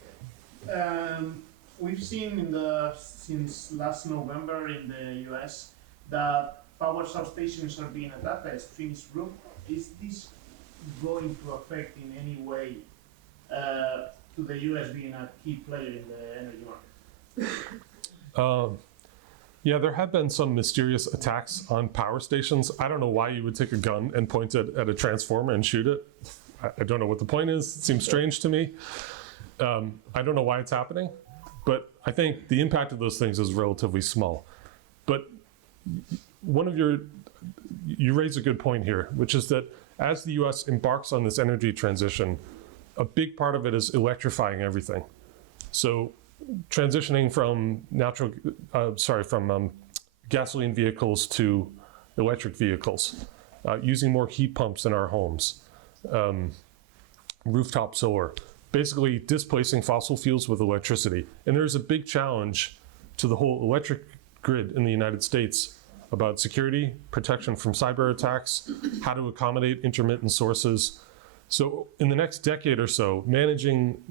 We've seen since last November in the US that power substations are being attacked by extremist groups. Is this going to affect in any way to the US being a key player in the energy market? Yeah, there have been some mysterious attacks on power stations. I don't know why you would take a gun and point it at a transformer and shoot it. I don't know what the point is. It seems strange to me. I don't know why it's happening, but I think the impact of those things is relatively small. But you raise a good point here, which is that as the US embarks on this energy transition, a big part of it is electrifying everything. So transitioning from gasoline vehicles to electric vehicles, using more heat pumps in our homes, rooftop solar, basically displacing fossil fuels with electricity. And there's a big challenge to the whole electric grid in the United States about security, protection from cyber attacks, how to accommodate intermittent sources. So in the next decade or so, managing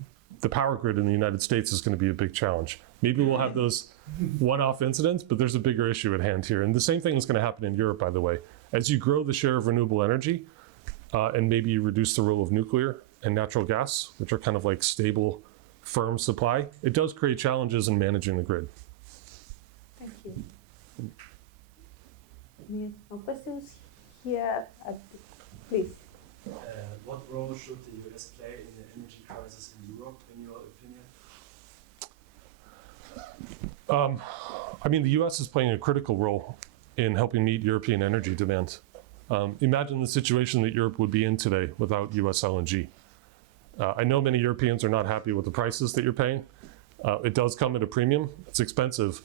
the power grid in the United States is going to be a big challenge. Maybe we'll have those one-off incidents, but there's a bigger issue at hand here. And the same thing is going to happen in Europe, by the way. As you grow the share of renewable energy, and maybe you reduce the role of nuclear and natural gas, which are kind of like stable, firm supply, it does create challenges in managing the grid. Thank you. Any questions here? Please. What role should the US play in the energy crisis in Europe, in your opinion? I mean, the US is playing a critical role in helping meet European energy demand. Imagine the situation that Europe would be in today without US LNG. I know many Europeans are not happy with the prices that you're paying. It does come at a premium, it's expensive,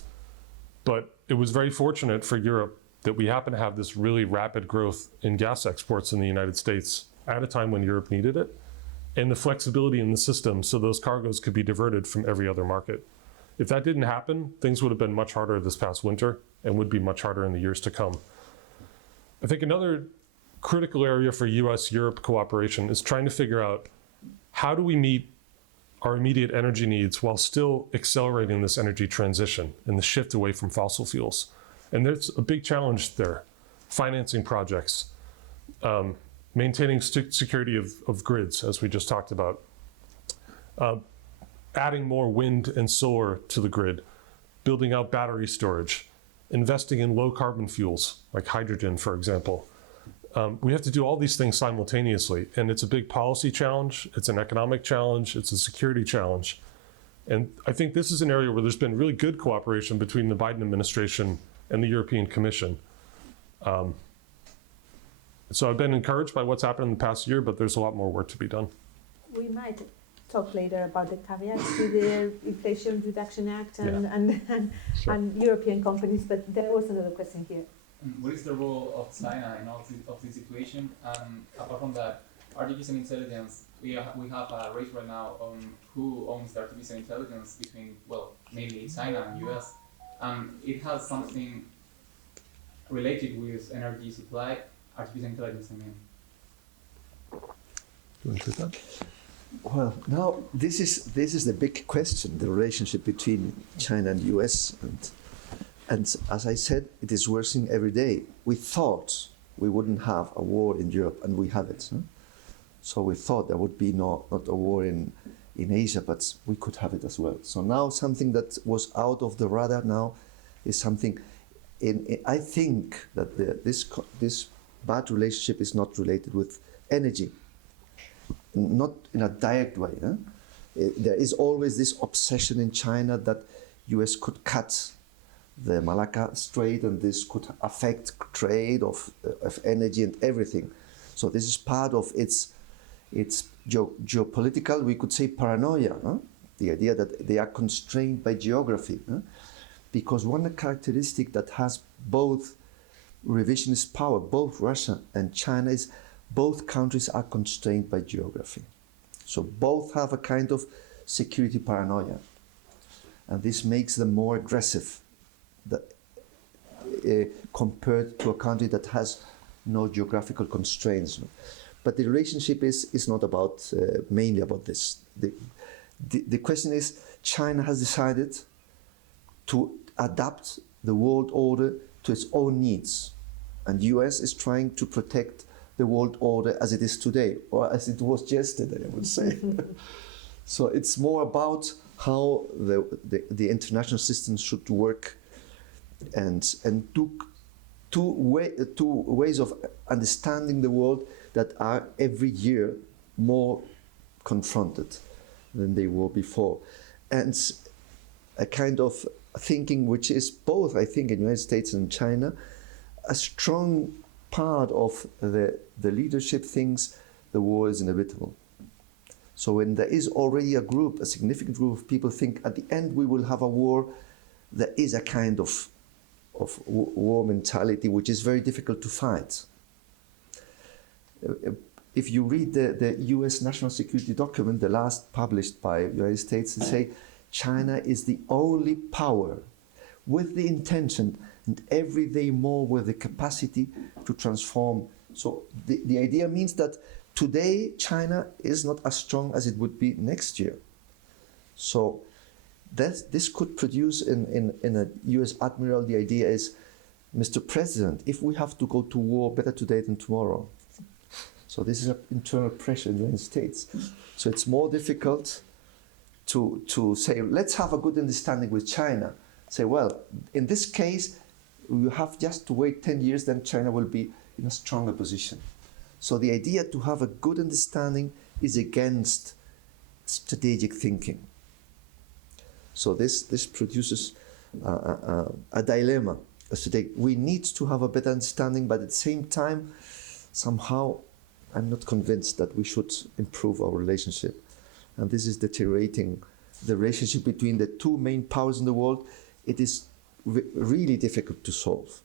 but it was very fortunate for Europe that we happen to have this really rapid growth in gas exports in the United States at a time when Europe needed it, and the flexibility in the system so those cargoes could be diverted from every other market. If that didn't happen, things would have been much harder this past winter and would be much harder in the years to come. I think another critical area for US-Europe cooperation is trying to figure out how do we meet our immediate energy needs while still accelerating this energy transition and the shift away from fossil fuels. And there's a big challenge there. Financing projects, maintaining security of grids, as we just talked about. adding more wind and solar to the grid, building out battery storage, investing in low carbon fuels like hydrogen, for example. We have to do all these things simultaneously, and it's a big policy challenge, it's an economic challenge, it's a security challenge. And I think this is an area where there's been really good cooperation between the Biden administration and the European Commission. So I've been encouraged by what's happened in the past year, but there's a lot more work to be done. We might talk later about the caveats to the Inflation Reduction Act and European companies, but there was another question here. What is the role of China in all of this situation? Apart from that, artificial intelligence, we have a race right now on who owns the artificial intelligence between, well, mainly China and US. It has something related with energy supply, artificial intelligence, I mean. You want to take that? Well, now this is the big question: the relationship between China and US, and as I said, it is worsening every day. We thought we wouldn't have a war in Europe, and we have it. Huh? So we thought there would be not a war in Asia, but we could have it as well. So now something that was out of the radar now is something. I think that this bad relationship is not related with energy, not in a direct way. Huh? There is always this obsession in China that US could cut the Malacca Strait, and this could affect trade of energy and everything. So this is part of its geopolitical, we could say, paranoia. Huh? The idea that they are constrained by geography. Huh? Because one characteristic that has both revisionist power, both Russia and China, is both countries are constrained by geography. So both have a kind of security paranoia. And this makes them more aggressive compared to a country that has no geographical constraints. But the relationship is not about mainly about this. The question is, China has decided to adapt the world order to its own needs, and US is trying to protect the world order as it is today, or as it was yesterday, I would say. So it's more about how the international system should work, and two ways of understanding the world that are every year more confronted than they were before, and a kind of thinking which is both, I think, in the United States and China, a strong part of the leadership thinks the war is inevitable. So when there is already a significant group of people think at the end we will have a war, there is a kind of war mentality which is very difficult to fight. If you read the US national security document, the last published by the United States, they say China is the only power with the intention and every day more with the capacity to transform. So the idea means that today China is not as strong as it would be next year. So this could produce in a US admiral, the idea is, Mr. President, if we have to go to war, better today than tomorrow. So this is an internal pressure in the United States. So it's more difficult to say, let's have a good understanding with China. Say, well, in this case, you have just to wait 10 years, then China will be in a stronger position. So the idea to have a good understanding is against strategic thinking. So this produces a dilemma. We need to have a better understanding, but at the same time, somehow, I'm not convinced that we should improve our relationship. And this is deteriorating the relationship between the two main powers in the world. It is really difficult to solve.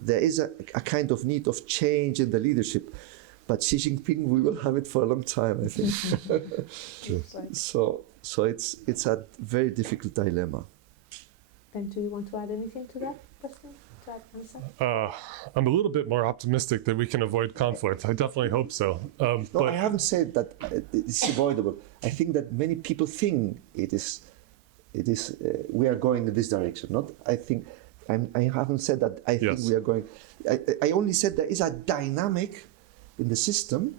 There is a kind of need of change in the leadership, but Xi Jinping, we will have it for a long time, I think. So it's a very difficult dilemma. Ben, do you want to add anything to that question? I'm a little bit more optimistic that we can avoid conflict. I definitely hope so. No, but I haven't said that it's avoidable. I think that many people think it is. We are going in this direction. I haven't said that I think we are going. I only said there is a dynamic in the system,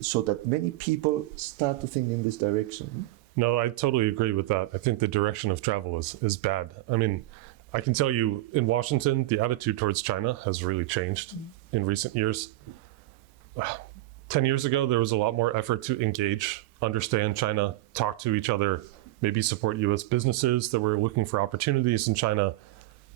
so that many people start to think in this direction. No, I totally agree with that. I think the direction of travel is bad. I mean, I can tell you in Washington, the attitude towards China has really changed in recent years. 10 years ago, there was a lot more effort to engage, understand China, talk to each other, maybe support US businesses that were looking for opportunities in China.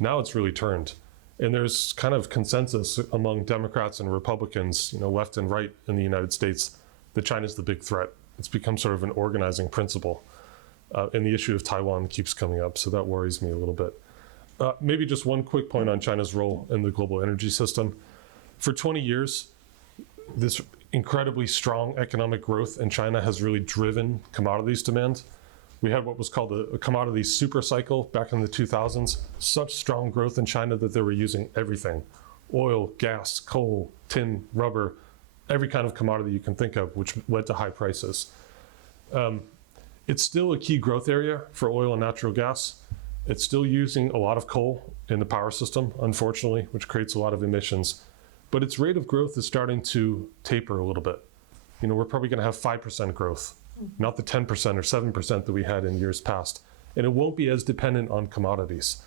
Now it's really turned. And there's kind of consensus among Democrats and Republicans, left and right in the United States, that China's the big threat. It's become sort of an organizing principle. And the issue of Taiwan keeps coming up, so that worries me a little bit. Maybe just one quick point on China's role in the global energy system. For 20 years, this incredibly strong economic growth in China has really driven commodities demand. We had what was called a commodity super cycle back in the 2000s. Such strong growth in China that they were using everything: oil, gas, coal, tin, rubber, every kind of commodity you can think of, which led to high prices. It's still a key growth area for oil and natural gas. It's still using a lot of coal in the power system, unfortunately, which creates a lot of emissions. But its rate of growth is starting to taper a little bit. We're probably going to have 5% growth, not the 10% or 7% that we had in years past. And it won't be as dependent on commodities.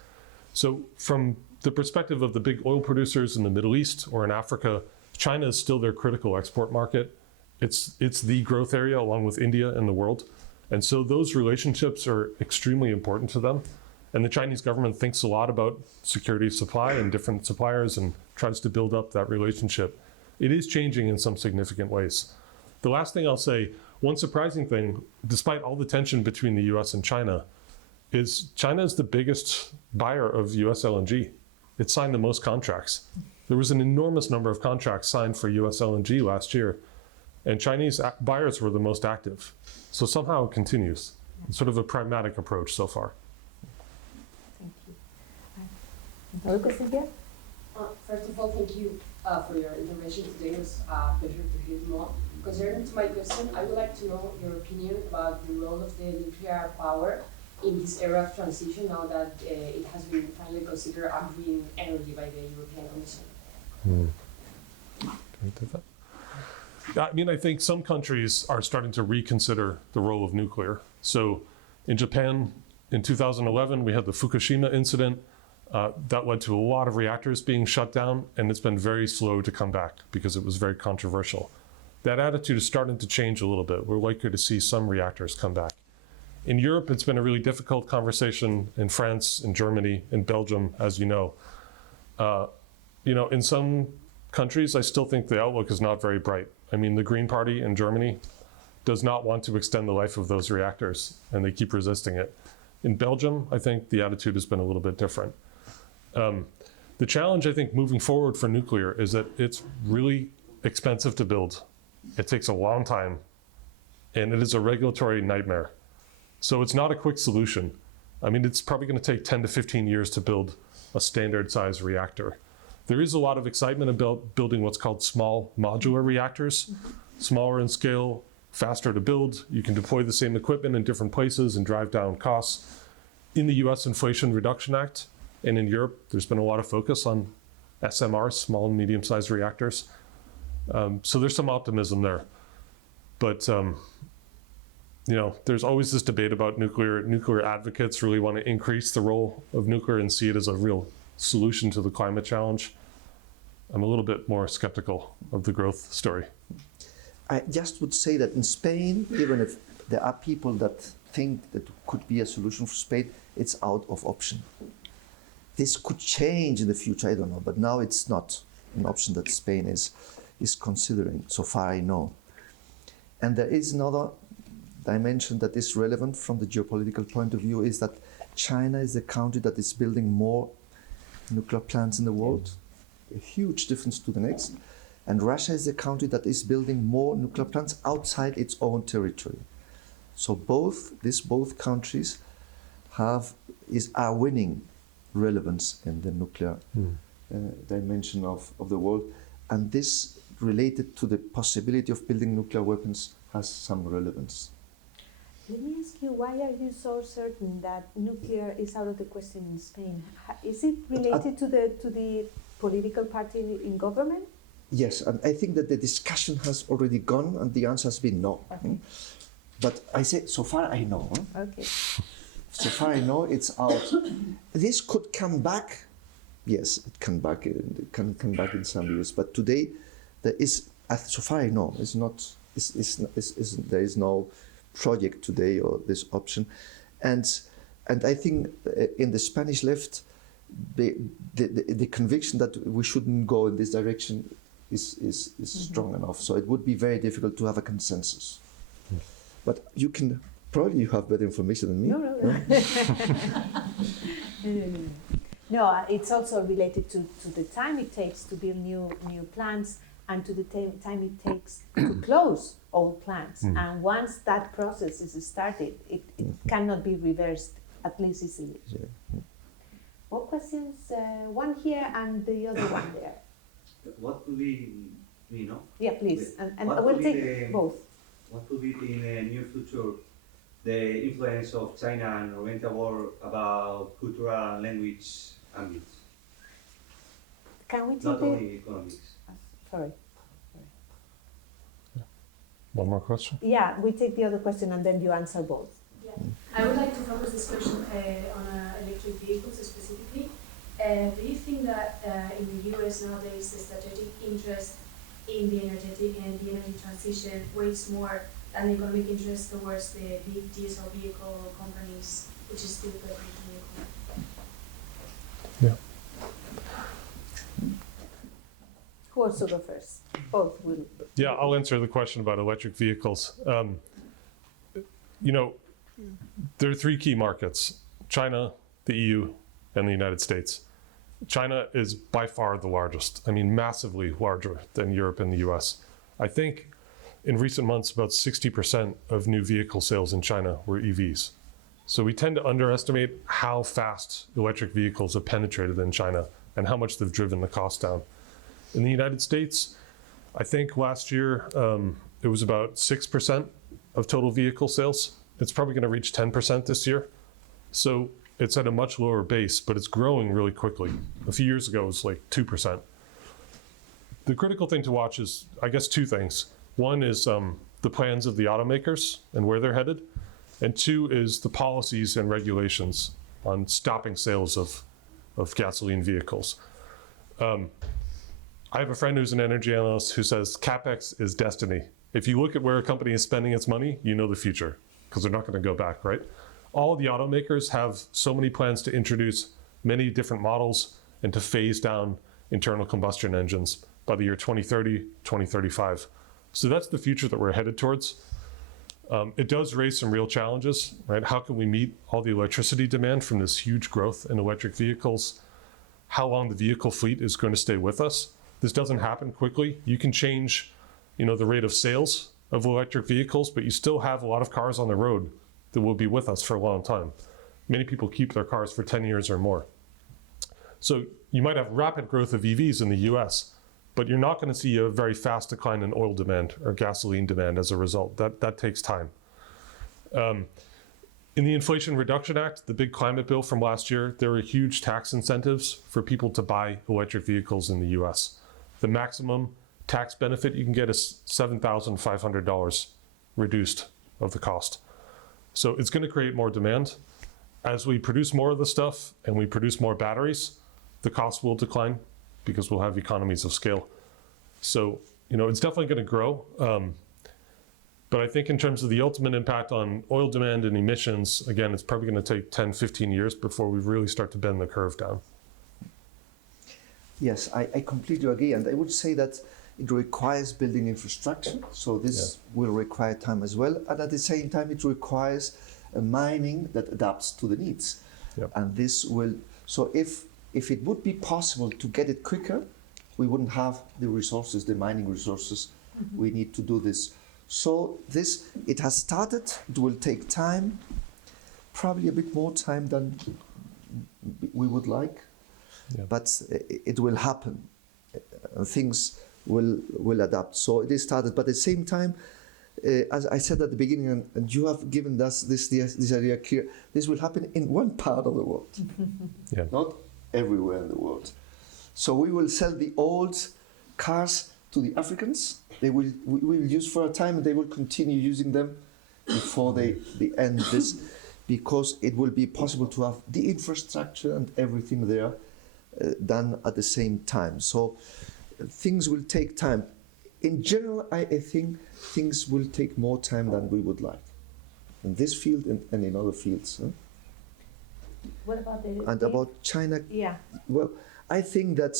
So from the perspective of the big oil producers in the Middle East or in Africa, China is still their critical export market. It's the growth area along with India in the world. And so those relationships are extremely important to them. And the Chinese government thinks a lot about security of supply and different suppliers and tries to build up that relationship. It is changing in some significant ways. The last thing I'll say, one surprising thing, despite all the tension between the US and China, is China is the biggest buyer of US LNG. It signed the most contracts. There was an enormous number of contracts signed for US LNG last year, and Chinese buyers were the most active. So somehow it continues. It's sort of a pragmatic approach so far. Thank you. Silvia? First of all, thank you for your intervention today. It was a pleasure to hear more. Concerning to my question, I would like to know your opinion about the role of the nuclear power in this era of transition, now that it has been finally considered a green energy by the European Commission. I think some countries are starting to reconsider the role of nuclear. So in Japan, in 2011, we had the Fukushima incident. That led to a lot of reactors being shut down, and it's been very slow to come back because it was very controversial. That attitude is starting to change a little bit. We're likely to see some reactors come back. In Europe, it's been a really difficult conversation in France, in Germany, in Belgium, as you know. In some countries, I still think the outlook is not very bright. I mean, the Green Party in Germany does not want to extend the life of those reactors, and they keep resisting it. In Belgium, I think the attitude has been a little bit different. The challenge, I think, moving forward for nuclear is that it's really expensive to build. It takes a long time, and it is a regulatory nightmare. So it's not a quick solution. I mean, it's probably going to take 10 to 15 years to build a standard size reactor. There is a lot of excitement about building what's called small modular reactors, smaller in scale, faster to build. You can deploy the same equipment in different places and drive down costs. In the US Inflation Reduction Act and in Europe, there's been a lot of focus on SMRs, small and medium-sized reactors. So there's some optimism there. But there's always this debate about nuclear. Nuclear advocates really want to increase the role of nuclear and see it as a real solution to the climate challenge. I'm a little bit more skeptical of the growth story. I just would say that in Spain, even if there are people that think that could be a solution for Spain, it's out of option. This could change in the future, I don't know, but now it's not an option that Spain is considering, so far I know. And there is another dimension that is relevant from the geopolitical point of view, is that China is the country that is building more nuclear plants in the world, a huge difference to the next. And Russia is the country that is building more nuclear plants outside its own territory. So both countries are winning relevance in the nuclear dimension of the world. And this, related to the possibility of building nuclear weapons, has some relevance. Let me ask you, why are you so certain that nuclear is out of the question in Spain? Is it related to the political party in government? Yes, and I think that the discussion has already gone, and the answer has been no. Okay. But I say, so far I know. Okay. So far I know it's out. This could come back. Yes, it can come back in some years. But today, there is, so far I know, it's not. There is no project today or this option, and I think in the Spanish left, the conviction that we shouldn't go in this direction is strong enough. So it would be very difficult to have a consensus. But you can probably have better information than me. No. No, it's also related to the time it takes to build new plants and to the time it takes to close old plants. And once that process is started, it cannot be reversed, at least easily. More questions? One here and the other one there. What could be, Yeah, please. And What we'll would take be both. What could be in the near future the influence of China and Oriental world about cultural and language ambits? Can we take Not only economics. Sorry. One more question? Yeah, we take the other question and then you answer both. Yeah. I would like to focus this question on electric vehicles specifically. Do you think that in the US nowadays the strategic interest in the energy transition weighs more than the economic interest towards the big diesel vehicle companies, which is still electric vehicle? Yeah. Who wants to go first? Both will. Yeah, I'll answer the question about electric vehicles. There are three key markets: China, the EU, and the United States. China is by far the largest, massively larger than Europe and the US. I think in recent months, about 60% of new vehicle sales in China were EVs. So we tend to underestimate how fast electric vehicles have penetrated in China and how much they've driven the cost down. In the United States, I think last year it was about 6% of total vehicle sales. It's probably going to reach 10% this year. So it's at a much lower base, but it's growing really quickly. A few years ago, it was like 2%. The critical thing to watch is, I guess, two things. One is the plans of the automakers and where they're headed. And two is the policies and regulations on stopping sales of gasoline vehicles. I have a friend who's an energy analyst who says CapEx is destiny. If you look at where a company is spending its money, you know the future, because they're not going to go back, right? All the automakers have so many plans to introduce many different models and to phase down internal combustion engines by the year 2030, 2035. So that's the future that we're headed towards. It does raise some real challenges, right? How can we meet all the electricity demand from this huge growth in electric vehicles? How long the vehicle fleet is going to stay with us? This doesn't happen quickly. You can change, the rate of sales of electric vehicles, but you still have a lot of cars on the road that will be with us for a long time. Many people keep their cars for 10 years or more. So you might have rapid growth of EVs in the US, but you're not going to see a very fast decline in oil demand or gasoline demand as a result. That takes time. In the Inflation Reduction Act, the big climate bill from last year, there were huge tax incentives for people to buy electric vehicles in the US. The maximum tax benefit you can get is $7,500 reduced of the cost. So it's going to create more demand. As we produce more of the stuff and we produce more batteries, the cost will decline because we'll have economies of scale. So, it's definitely going to grow. But I think in terms of the ultimate impact on oil demand and emissions, again, it's probably going to take 10, 15 years before we really start to bend the curve down. Yes, I completely agree. And I would say that it requires building infrastructure. So this will require time as well. And at the same time, it requires a mining that adapts to the needs. Yep. And this will, so if it would be possible to get it quicker, we wouldn't have the resources, the mining resources we need to do this. So it has started, it will take time, probably a bit more time than we would like, but it will happen. Things will adapt. So it is started, but at the same time, as I said at the beginning, and you have given us this idea clear, this will happen in one part of the world, not everywhere in the world. So we will sell the old cars to the Africans. We will use for a time, and they will continue using them before they end this, because it will be possible to have the infrastructure and everything there done at the same time. So things will take time. In general, I think things will take more time than we would like, in this field and in other fields. Huh? What about the... And about China, Yeah. well, I think that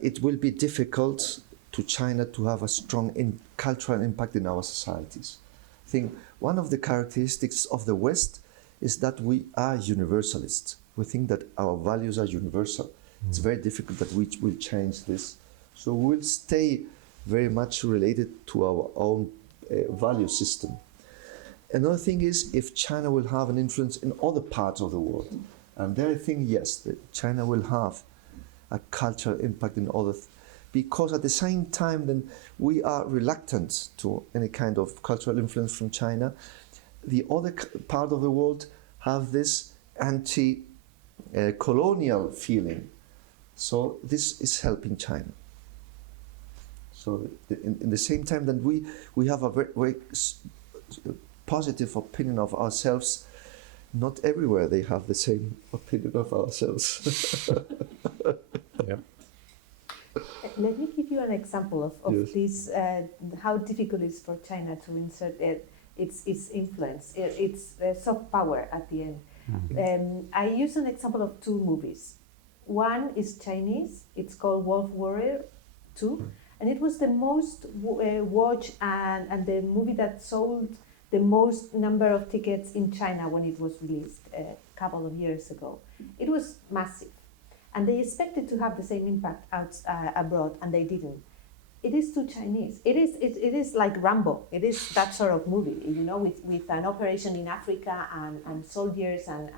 it will be difficult to China to have a strong cultural impact in our societies. I think one of the characteristics of the West is that we are universalists. We think that our values are universal. It's very difficult that we will change this. So we'll stay very much related to our own value system. Another thing is if China will have an influence in other parts of the world. And there I think, yes, that China will have a cultural impact in other, because at the same time then we are reluctant to any kind of cultural influence from China. The other part of the world have this anti-colonial feeling. So this is helping China. So in the same time that we have a very positive opinion of ourselves, not everywhere they have the same opinion of ourselves. Yeah. Let me give you an example of Yes. this, how difficult it is for China to insert its influence, its soft power at the end. I use an example of two movies. One is Chinese, it's called Wolf Warrior 2, and it was the most watched and the movie that sold the most number of tickets in China when it was released a couple of years ago. It was massive, and they expected to have the same impact abroad, and they didn't. It is too Chinese. It is like Rambo. It is that sort of movie, you know, with an operation in Africa and soldiers and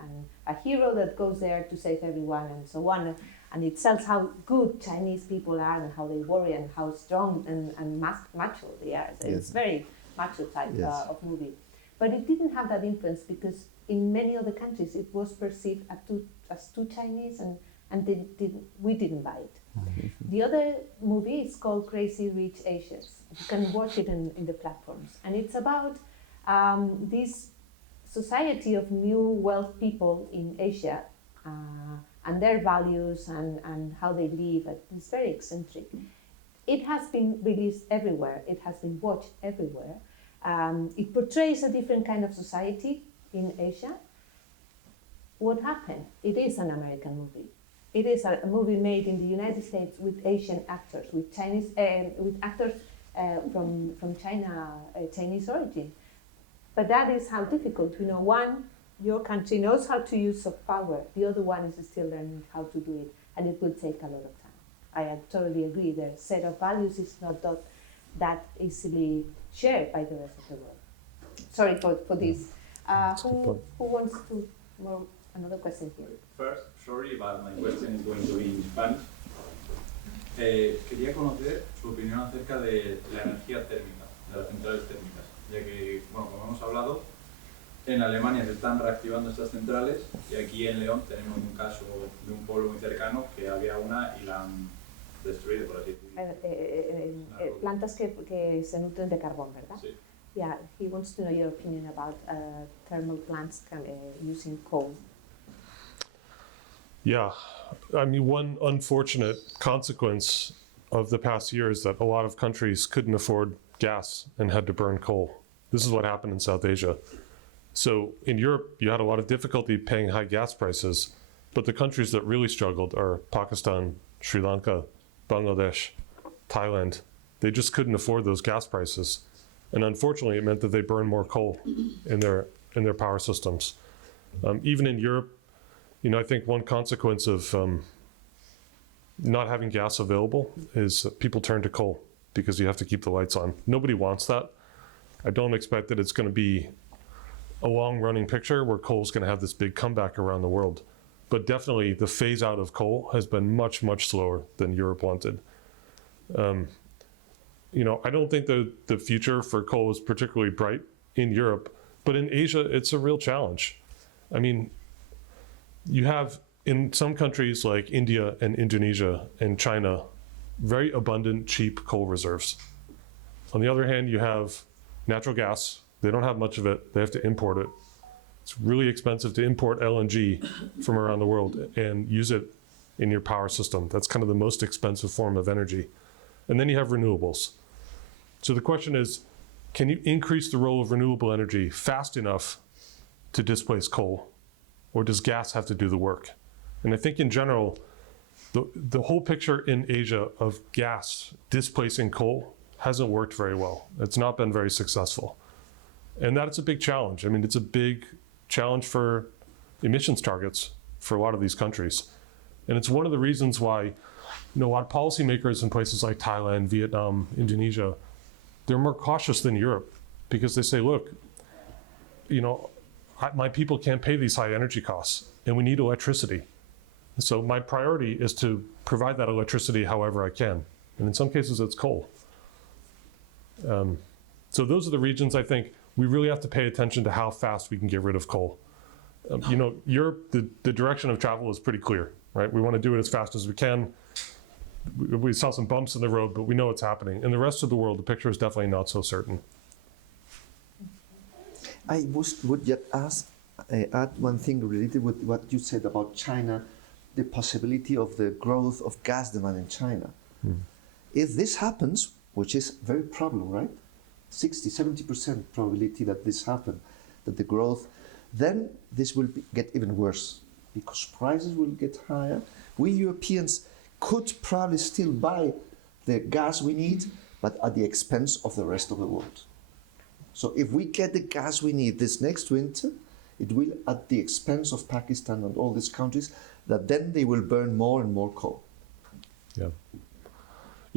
a hero that goes there to save everyone and so on. And it tells how good Chinese people are and how they worry and how strong and macho they are. So Yes. it's very macho type Yes. of movie. But it didn't have that influence because in many other countries it was perceived as too Chinese and we didn't buy it. The other movie is called Crazy Rich Asians. You can watch it in the platforms. And it's about this society of new wealth people in Asia and their values and how they live. It's very eccentric. It has been released everywhere. It has been watched everywhere. It portrays a different kind of society in Asia. What happened? It is an American movie. It is a movie made in the United States with Asian actors, with Chinese, with actors from China, Chinese origin. But that is how difficult. You know, one, your country knows how to use soft power. The other one is still learning how to do it, and it will take a lot of time. I totally agree. The set of values is not that easily shared by the rest of the world. Sorry for this. Who wants to? Well, another question here. First, sorry, but my question is going to be in Spanish. Quería conocer su opinión acerca de la energía térmica, de las centrales térmicas, ya que, bueno, como hemos hablado, en Alemania se están reactivando estas centrales y aquí en León tenemos un caso de un pueblo muy cercano que había una y la han destruido, por así decirlo. Plantas que se nutren de carbón, ¿verdad? Sí. Yeah, he wants to know your opinion about thermal plants using coal. Yeah, I mean, one unfortunate consequence of the past year is that a lot of countries couldn't afford gas and had to burn coal. This is what happened in South Asia. So in Europe, you had a lot of difficulty paying high gas prices, but the countries that really struggled are Pakistan, Sri Lanka, Bangladesh, Thailand. They just couldn't afford those gas prices. And unfortunately, it meant that they burned more coal in their power systems. Even in Europe, you know, I think one consequence of not having gas available is that people turn to coal because you have to keep the lights on. Nobody wants that. I don't expect that it's going to be a long-running picture where coal is going to have this big comeback around the world. But definitely the phase out of coal has been much, much slower than Europe wanted. You know, I don't think the future for coal is particularly bright in Europe, but in Asia, it's a real challenge. I mean, you have in some countries like India and Indonesia and China, very abundant, cheap coal reserves. On the other hand, you have natural gas They don't have much of it. They have to import it. It's really expensive to import LNG from around the world and use it in your power system. That's kind of the most expensive form of energy. And then you have renewables. So the question is, can you increase the role of renewable energy fast enough to displace coal? Or does gas have to do the work? And I think in general, the whole picture in Asia of gas displacing coal hasn't worked very well. It's not been very successful. And that's a big challenge. I mean, it's a big challenge for emissions targets for a lot of these countries. And it's one of the reasons why, a lot of policymakers in places like Thailand, Vietnam, Indonesia, they're more cautious than Europe because they say, look, my people can't pay these high energy costs and we need electricity. So my priority is to provide that electricity however I can. And in some cases it's coal. So those are the regions I think we really have to pay attention to how fast we can get rid of coal. Europe, the direction of travel is pretty clear, right? We want to do it as fast as we can. We saw some bumps in the road, but we know it's happening. In the rest of the world, the picture is definitely not so certain. I would just add one thing related with what you said about China, the possibility of the growth of gas demand in China. If this happens, which is very probable, right? 60-70% probability that this happens, that the growth, then this will get even worse because prices will get higher. We Europeans could probably still buy the gas we need, but at the expense of the rest of the world. So if we get the gas we need this next winter, it will at the expense of Pakistan and all these countries that then they will burn more and more coal.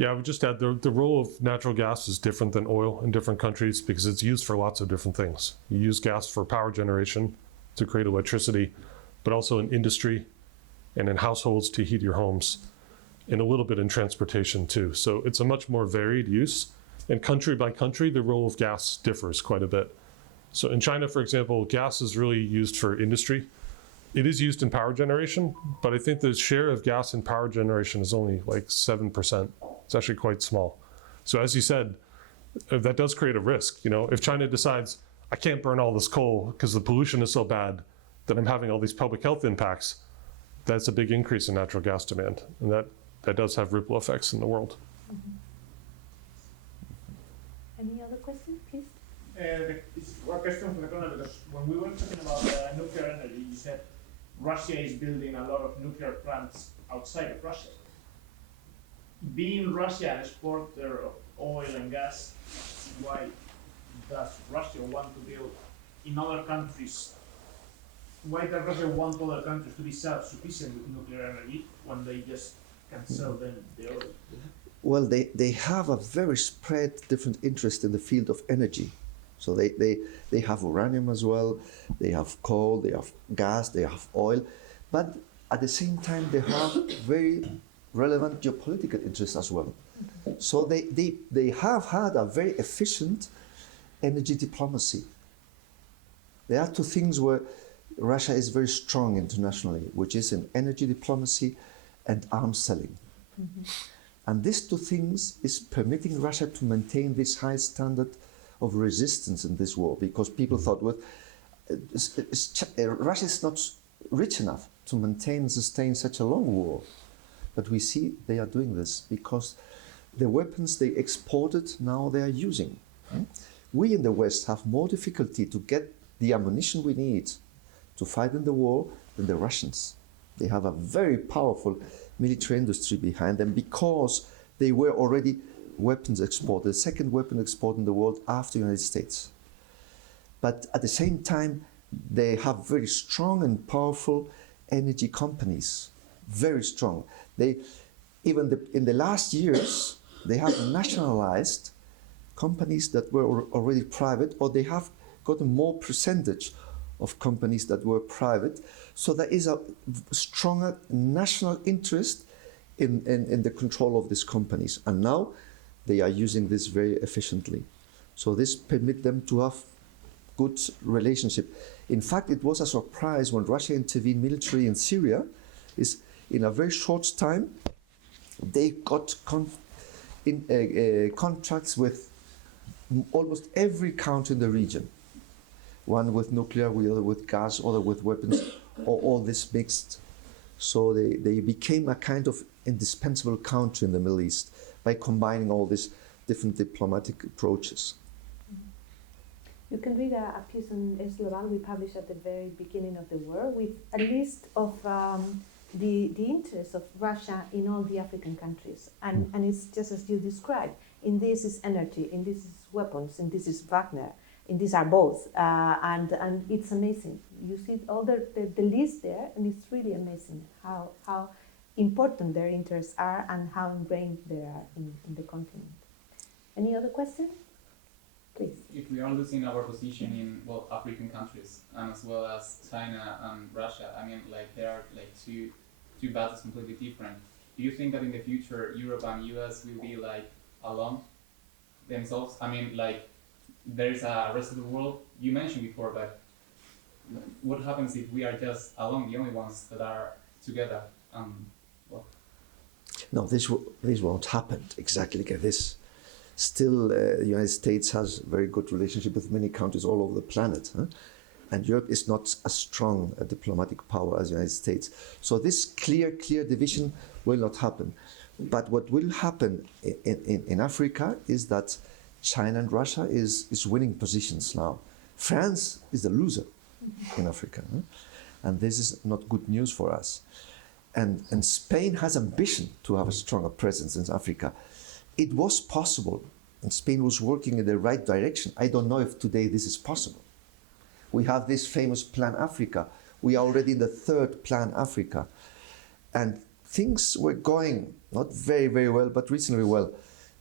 Yeah, I would just add the role of natural gas is different than oil in different countries because it's used for lots of different things. You use gas for power generation to create electricity, but also in industry and in households to heat your homes, and a little bit in transportation too. So it's a much more varied use. And country by country, the role of gas differs quite a bit. So in China, for example, gas is really used for industry. It is used in power generation, but I think the share of gas in power generation is only like 7%. It's actually quite small. So as you said, that does create a risk. If China decides, I can't burn all this coal because the pollution is so bad that I'm having all these public health impacts, that's a big increase in natural gas demand. And that does have ripple effects in the world. Any other questions, please? It's a question from the corner because when we were talking about nuclear energy, you said Russia is building a lot of nuclear plants outside of Russia. Being Russia an exporter of oil and gas, why does Russia want to build in other countries? Why does Russia want other countries to be self-sufficient with nuclear energy when they just can sell them the oil? Well, they have a very spread different interest in the field of energy. So they have uranium as well, they have coal, they have gas, they have oil, but at the same time they have very relevant geopolitical interests as well. So they have had a very efficient energy diplomacy. There are two things where Russia is very strong internationally, which is in energy diplomacy and arms selling. And these two things is permitting Russia to maintain this high standard of resistance in this war, because people thought, well, Russia is not rich enough to maintain and sustain such a long war. But we see they are doing this because the weapons they exported, now they are using. We in the West have more difficulty to get the ammunition we need to fight in the war than the Russians. They have a very powerful military industry behind them because they were already weapons exporter, the second weapon export in the world after the United States. But at the same time, they have very strong and powerful energy companies, very strong. Even in the last years, they have nationalized companies that were already private, or they have gotten more percentage of companies that were private. So there is a stronger national interest in the control of these companies. And now they are using this very efficiently. So this permits them to have good relationship. In fact, it was a surprise when Russia intervened militarily in Syria. In a very short time, they got contracts with almost every country in the region. one with nuclear, the other with gas, other with weapons, all this mixed. So they became a kind of indispensable country in the Middle East by combining all these different diplomatic approaches. You can read a piece on Global we published at the very beginning of the war with a list of the interests of Russia in all the African countries. And it's just as you described. In this is energy, in this is weapons, in this is Wagner, in these are both. And it's amazing. You see all the list there, and it's really amazing how important their interests are and how ingrained they are in the continent. Any other questions? Please. If we are losing our position in African countries and as well as China and Russia, I mean, like there are like two battles completely different. Do you think that in the future Europe and US will be like alone themselves? I mean, like there is a rest of the world you mentioned before, but what happens if we are just alone, the only ones that are together? No, this won't happen exactly like this. Still, the United States has a very good relationship with many countries all over the planet. And Europe is not as strong a diplomatic power as the United States. So this clear division will not happen. But what will happen in Africa is that China and Russia is winning positions now. France is the loser in Africa. And this is not good news for us. And Spain has ambition to have a stronger presence in Africa. It was possible, and Spain was working in the right direction. I don't know if today this is possible. We have this famous Plan Africa. We are already in the third Plan Africa. And things were going not very, very well, but reasonably well.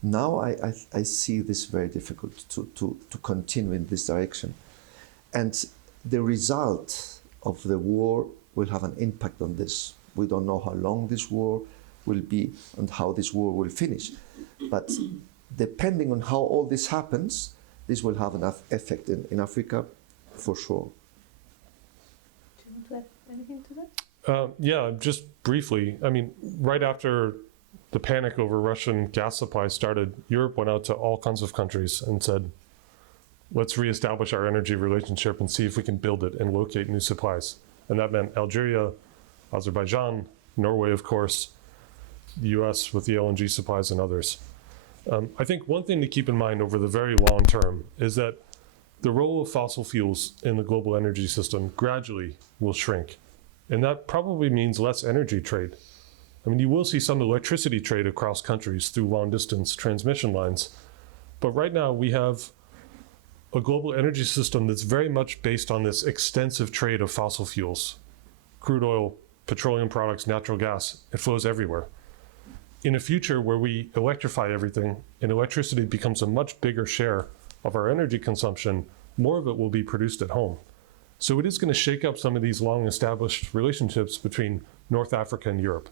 Now I see this very difficult to continue in this direction. And the result of the war will have an impact on this. We don't know how long this war will be and how this war will finish. But depending on how all this happens, this will have an effect in Africa for sure. Do you want to add anything to that? Yeah, just briefly. I mean, right after the panic over Russian gas supply started, Europe went out to all kinds of countries and said, let's reestablish our energy relationship and see if we can build it and locate new supplies. And that meant Algeria, Azerbaijan, Norway, of course, the US with the LNG supplies and others. I think one thing to keep in mind over the very long term is that the role of fossil fuels in the global energy system gradually will shrink. And that probably means less energy trade. I mean, you will see some electricity trade across countries through long distance transmission lines. But right now we have a global energy system that's very much based on this extensive trade of fossil fuels. Crude oil, petroleum products, natural gas, it flows everywhere. In a future where we electrify everything and electricity becomes a much bigger share of our energy consumption, more of it will be produced at home. So it is going to shake up some of these long established relationships between North Africa and Europe,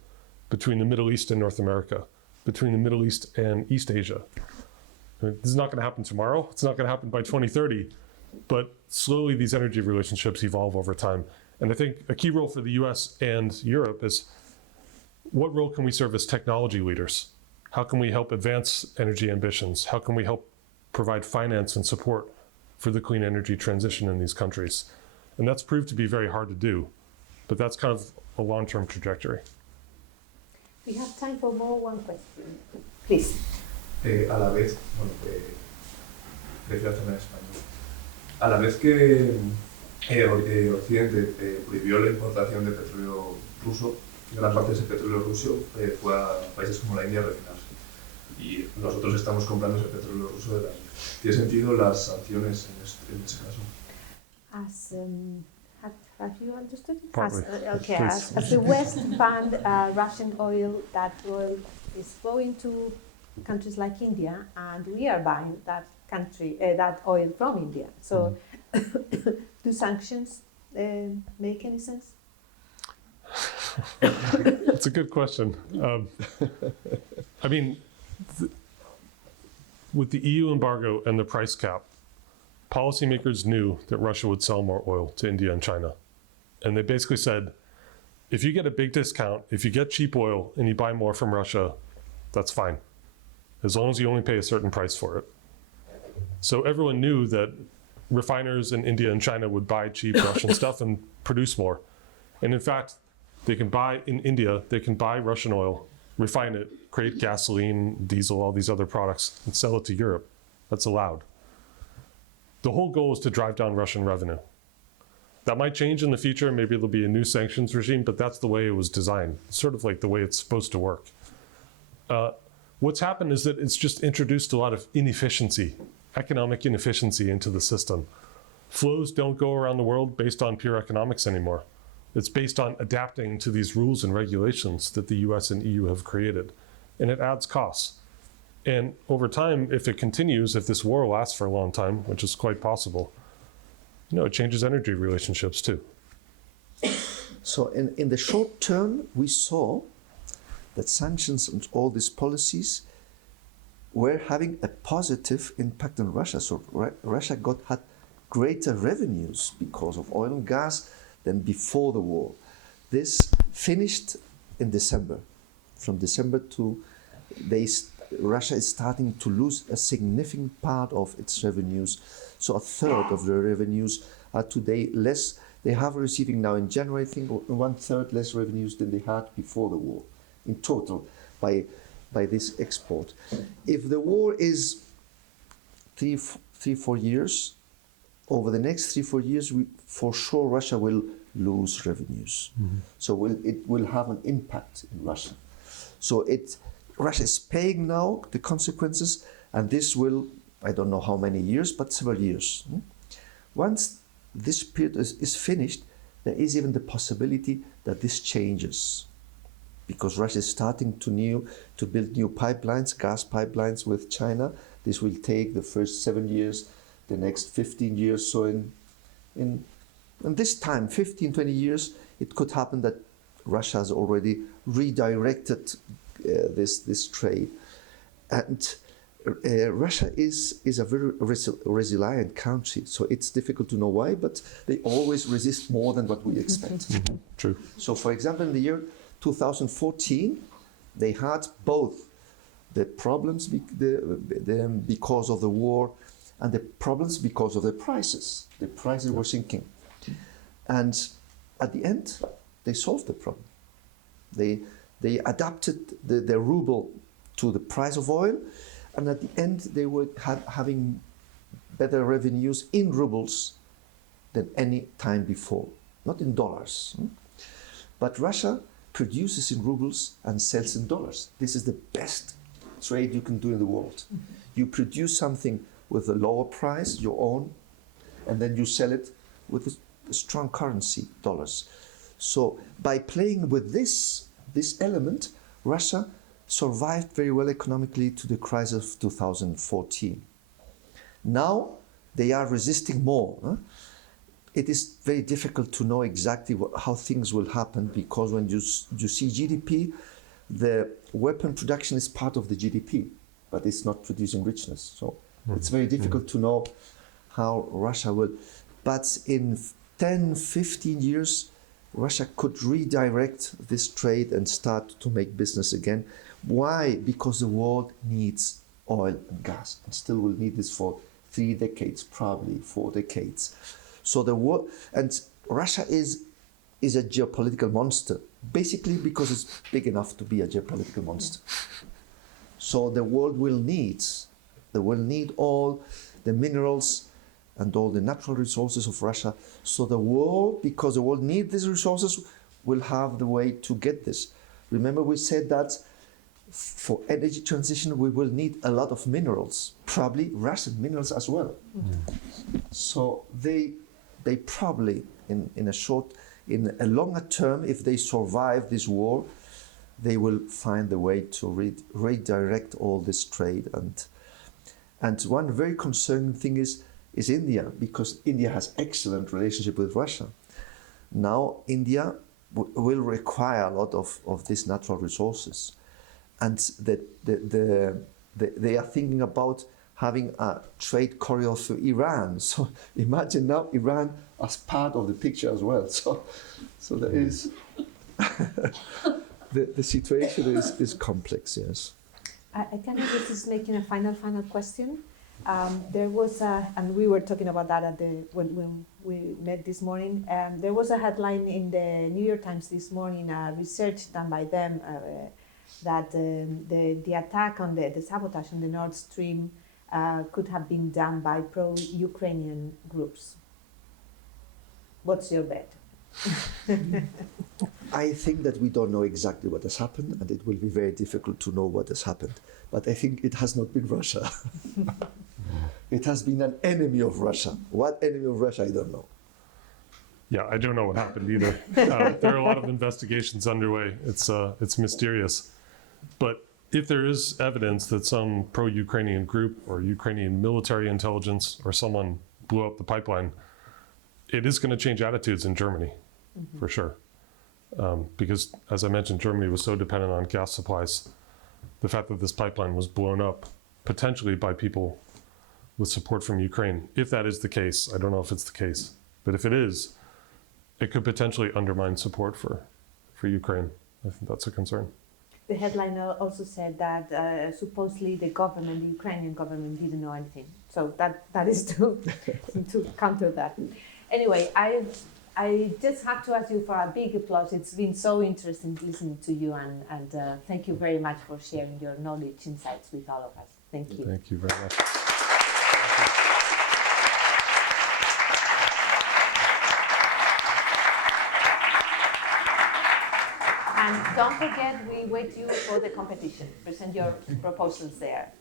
between the Middle East and North America, between the Middle East and East Asia. I mean, this is not going to happen tomorrow. It's not going to happen by 2030, but slowly these energy relationships evolve over time. And I think a key role for the US and Europe is what role can we serve as technology leaders? How can we help advance energy ambitions? How can we help provide finance and support for the clean energy transition in these countries? And that's proved to be very hard to do, but that's kind of a long-term trajectory. We have time for one question. Please. A la vez, prefiero hacerlo en español. A la vez que Occidente prohibió la importación de petróleo ruso, gran parte de ese petróleo ruso fue a países como la India a refinarse. Y nosotros estamos comprando ese petróleo ruso de la India. ¿Tiene sentido las sanciones en ese caso? Have you understood it? Okay, as the West banned Russian oil, that oil is going to countries like India, and we are buying that oil from India. So, do sanctions make any sense? That's a good question. I mean, with the EU embargo and the price cap, policymakers knew that Russia would sell more oil to India and China. And they basically said, if you get a big discount, if you get cheap oil and you buy more from Russia, that's fine, as long as you only pay a certain price for it. So everyone knew that refiners in India and China would buy cheap Russian stuff and produce more. And in fact, they can buy in India, they can buy Russian oil, refine it, create gasoline, diesel, all these other products, and sell it to Europe. That's allowed. The whole goal is to drive down Russian revenue. That might change in the future. Maybe there'll be a new sanctions regime, but that's the way it was designed. It's sort of like the way it's supposed to work. What's happened is that it's just introduced a lot of inefficiency, economic inefficiency into the system. Flows don't go around the world based on pure economics anymore. It's based on adapting to these rules and regulations that the US and EU have created. And it adds costs. And over time, if it continues, if this war lasts for a long time, which is quite possible, it changes energy relationships too. So in the short term, we saw that sanctions and all these policies were having a positive impact on Russia. So Russia had greater revenues because of oil and gas than before the war. This finished in December. From December to Russia is starting to lose a significant part of its revenues. So a third of their revenues are today less. They have receiving now in January, I think, 1/3 less revenues than they had before the war, in total, by this export. If the war is 3-4 years, over the next 3-4 years, for sure Russia will lose revenues. Mm-hmm. So it will have an impact in Russia. So Russia is paying now the consequences, and this will, I don't know how many years, but several years. Once this period is finished, there is even the possibility that this changes, because Russia is starting to build new pipelines, gas pipelines with China. This will take the first 7 years, the next 15 years. So in this time, 15, 20 years, it could happen that Russia has already redirected this trade. And Russia is a very resilient country, so it's difficult to know why, but they always resist more than what we expect. Mm-hmm. True. So for example, in the year 2014, they had both the problems because of the war and the problems because of the prices. The prices were sinking. And at the end, they solved the problem. They adapted the ruble to the price of oil, and at the end they were having better revenues in rubles than any time before, not in dollars. But Russia produces in rubles and sells in dollars. This is the best trade you can do in the world. Mm-hmm. You produce something with a lower price, your own, and then you sell it with a strong currency, dollars. So by playing with this element, Russia survived very well economically to the crisis of 2014. Now they are resisting more. It is very difficult to know exactly how things will happen, because when you see GDP, the weapon production is part of the GDP, but it's not producing richness. So it's very difficult to know how Russia will. But in 10, 15 years, Russia could redirect this trade and start to make business again. Why? Because the world needs oil and gas, and still will need this for 3 decades, probably 4 decades. So the world, and Russia is a geopolitical monster, basically because it's big enough to be a geopolitical monster. So the world will need all the minerals and all the natural resources of Russia. So the world, because the world needs these resources, will have the way to get this. Remember, we said that for energy transition, we will need a lot of minerals, probably Russian minerals as well. Mm-hmm. So they probably, in a longer term, if they survive this war, they will find the way to redirect all this trade. And one very concerning thing is India, because India has excellent relationship with Russia. Now India will require a lot of these natural resources, and they are thinking about having a trade corridor through Iran. So imagine now Iran as part of the picture as well. So there is the situation is complex. Yes. I can just making a final question. There was and we were talking about that at when we met this morning. There was a headline in the New York Times this morning, research done by them, that the attack on the sabotage on the Nord Stream could have been done by pro-Ukrainian groups. What's your bet? I think that we don't know exactly what has happened, and it will be very difficult to know what has happened. But I think it has not been Russia. It has been an enemy of Russia. What enemy of Russia, I don't know. Yeah, I don't know what happened either. There are a lot of investigations underway. It's mysterious. But if there is evidence that some pro-Ukrainian group or Ukrainian military intelligence or someone blew up the pipeline, it is going to change attitudes in Germany, for sure. Because, as I mentioned, Germany was so dependent on gas supplies. The fact that this pipeline was blown up, potentially by people with support from Ukraine, if that is the case, I don't know if it's the case, but if it is, it could potentially undermine support for Ukraine. I think that's a concern. The headline also said that supposedly the Ukrainian government didn't know anything. So that is to counter that. Anyway, I just have to ask you for a big applause. It's been so interesting listening to you, and thank you very much for sharing your knowledge, insights with all of us. Thank you. Thank you very much. And don't forget, we wait you for the competition. Present your proposals there.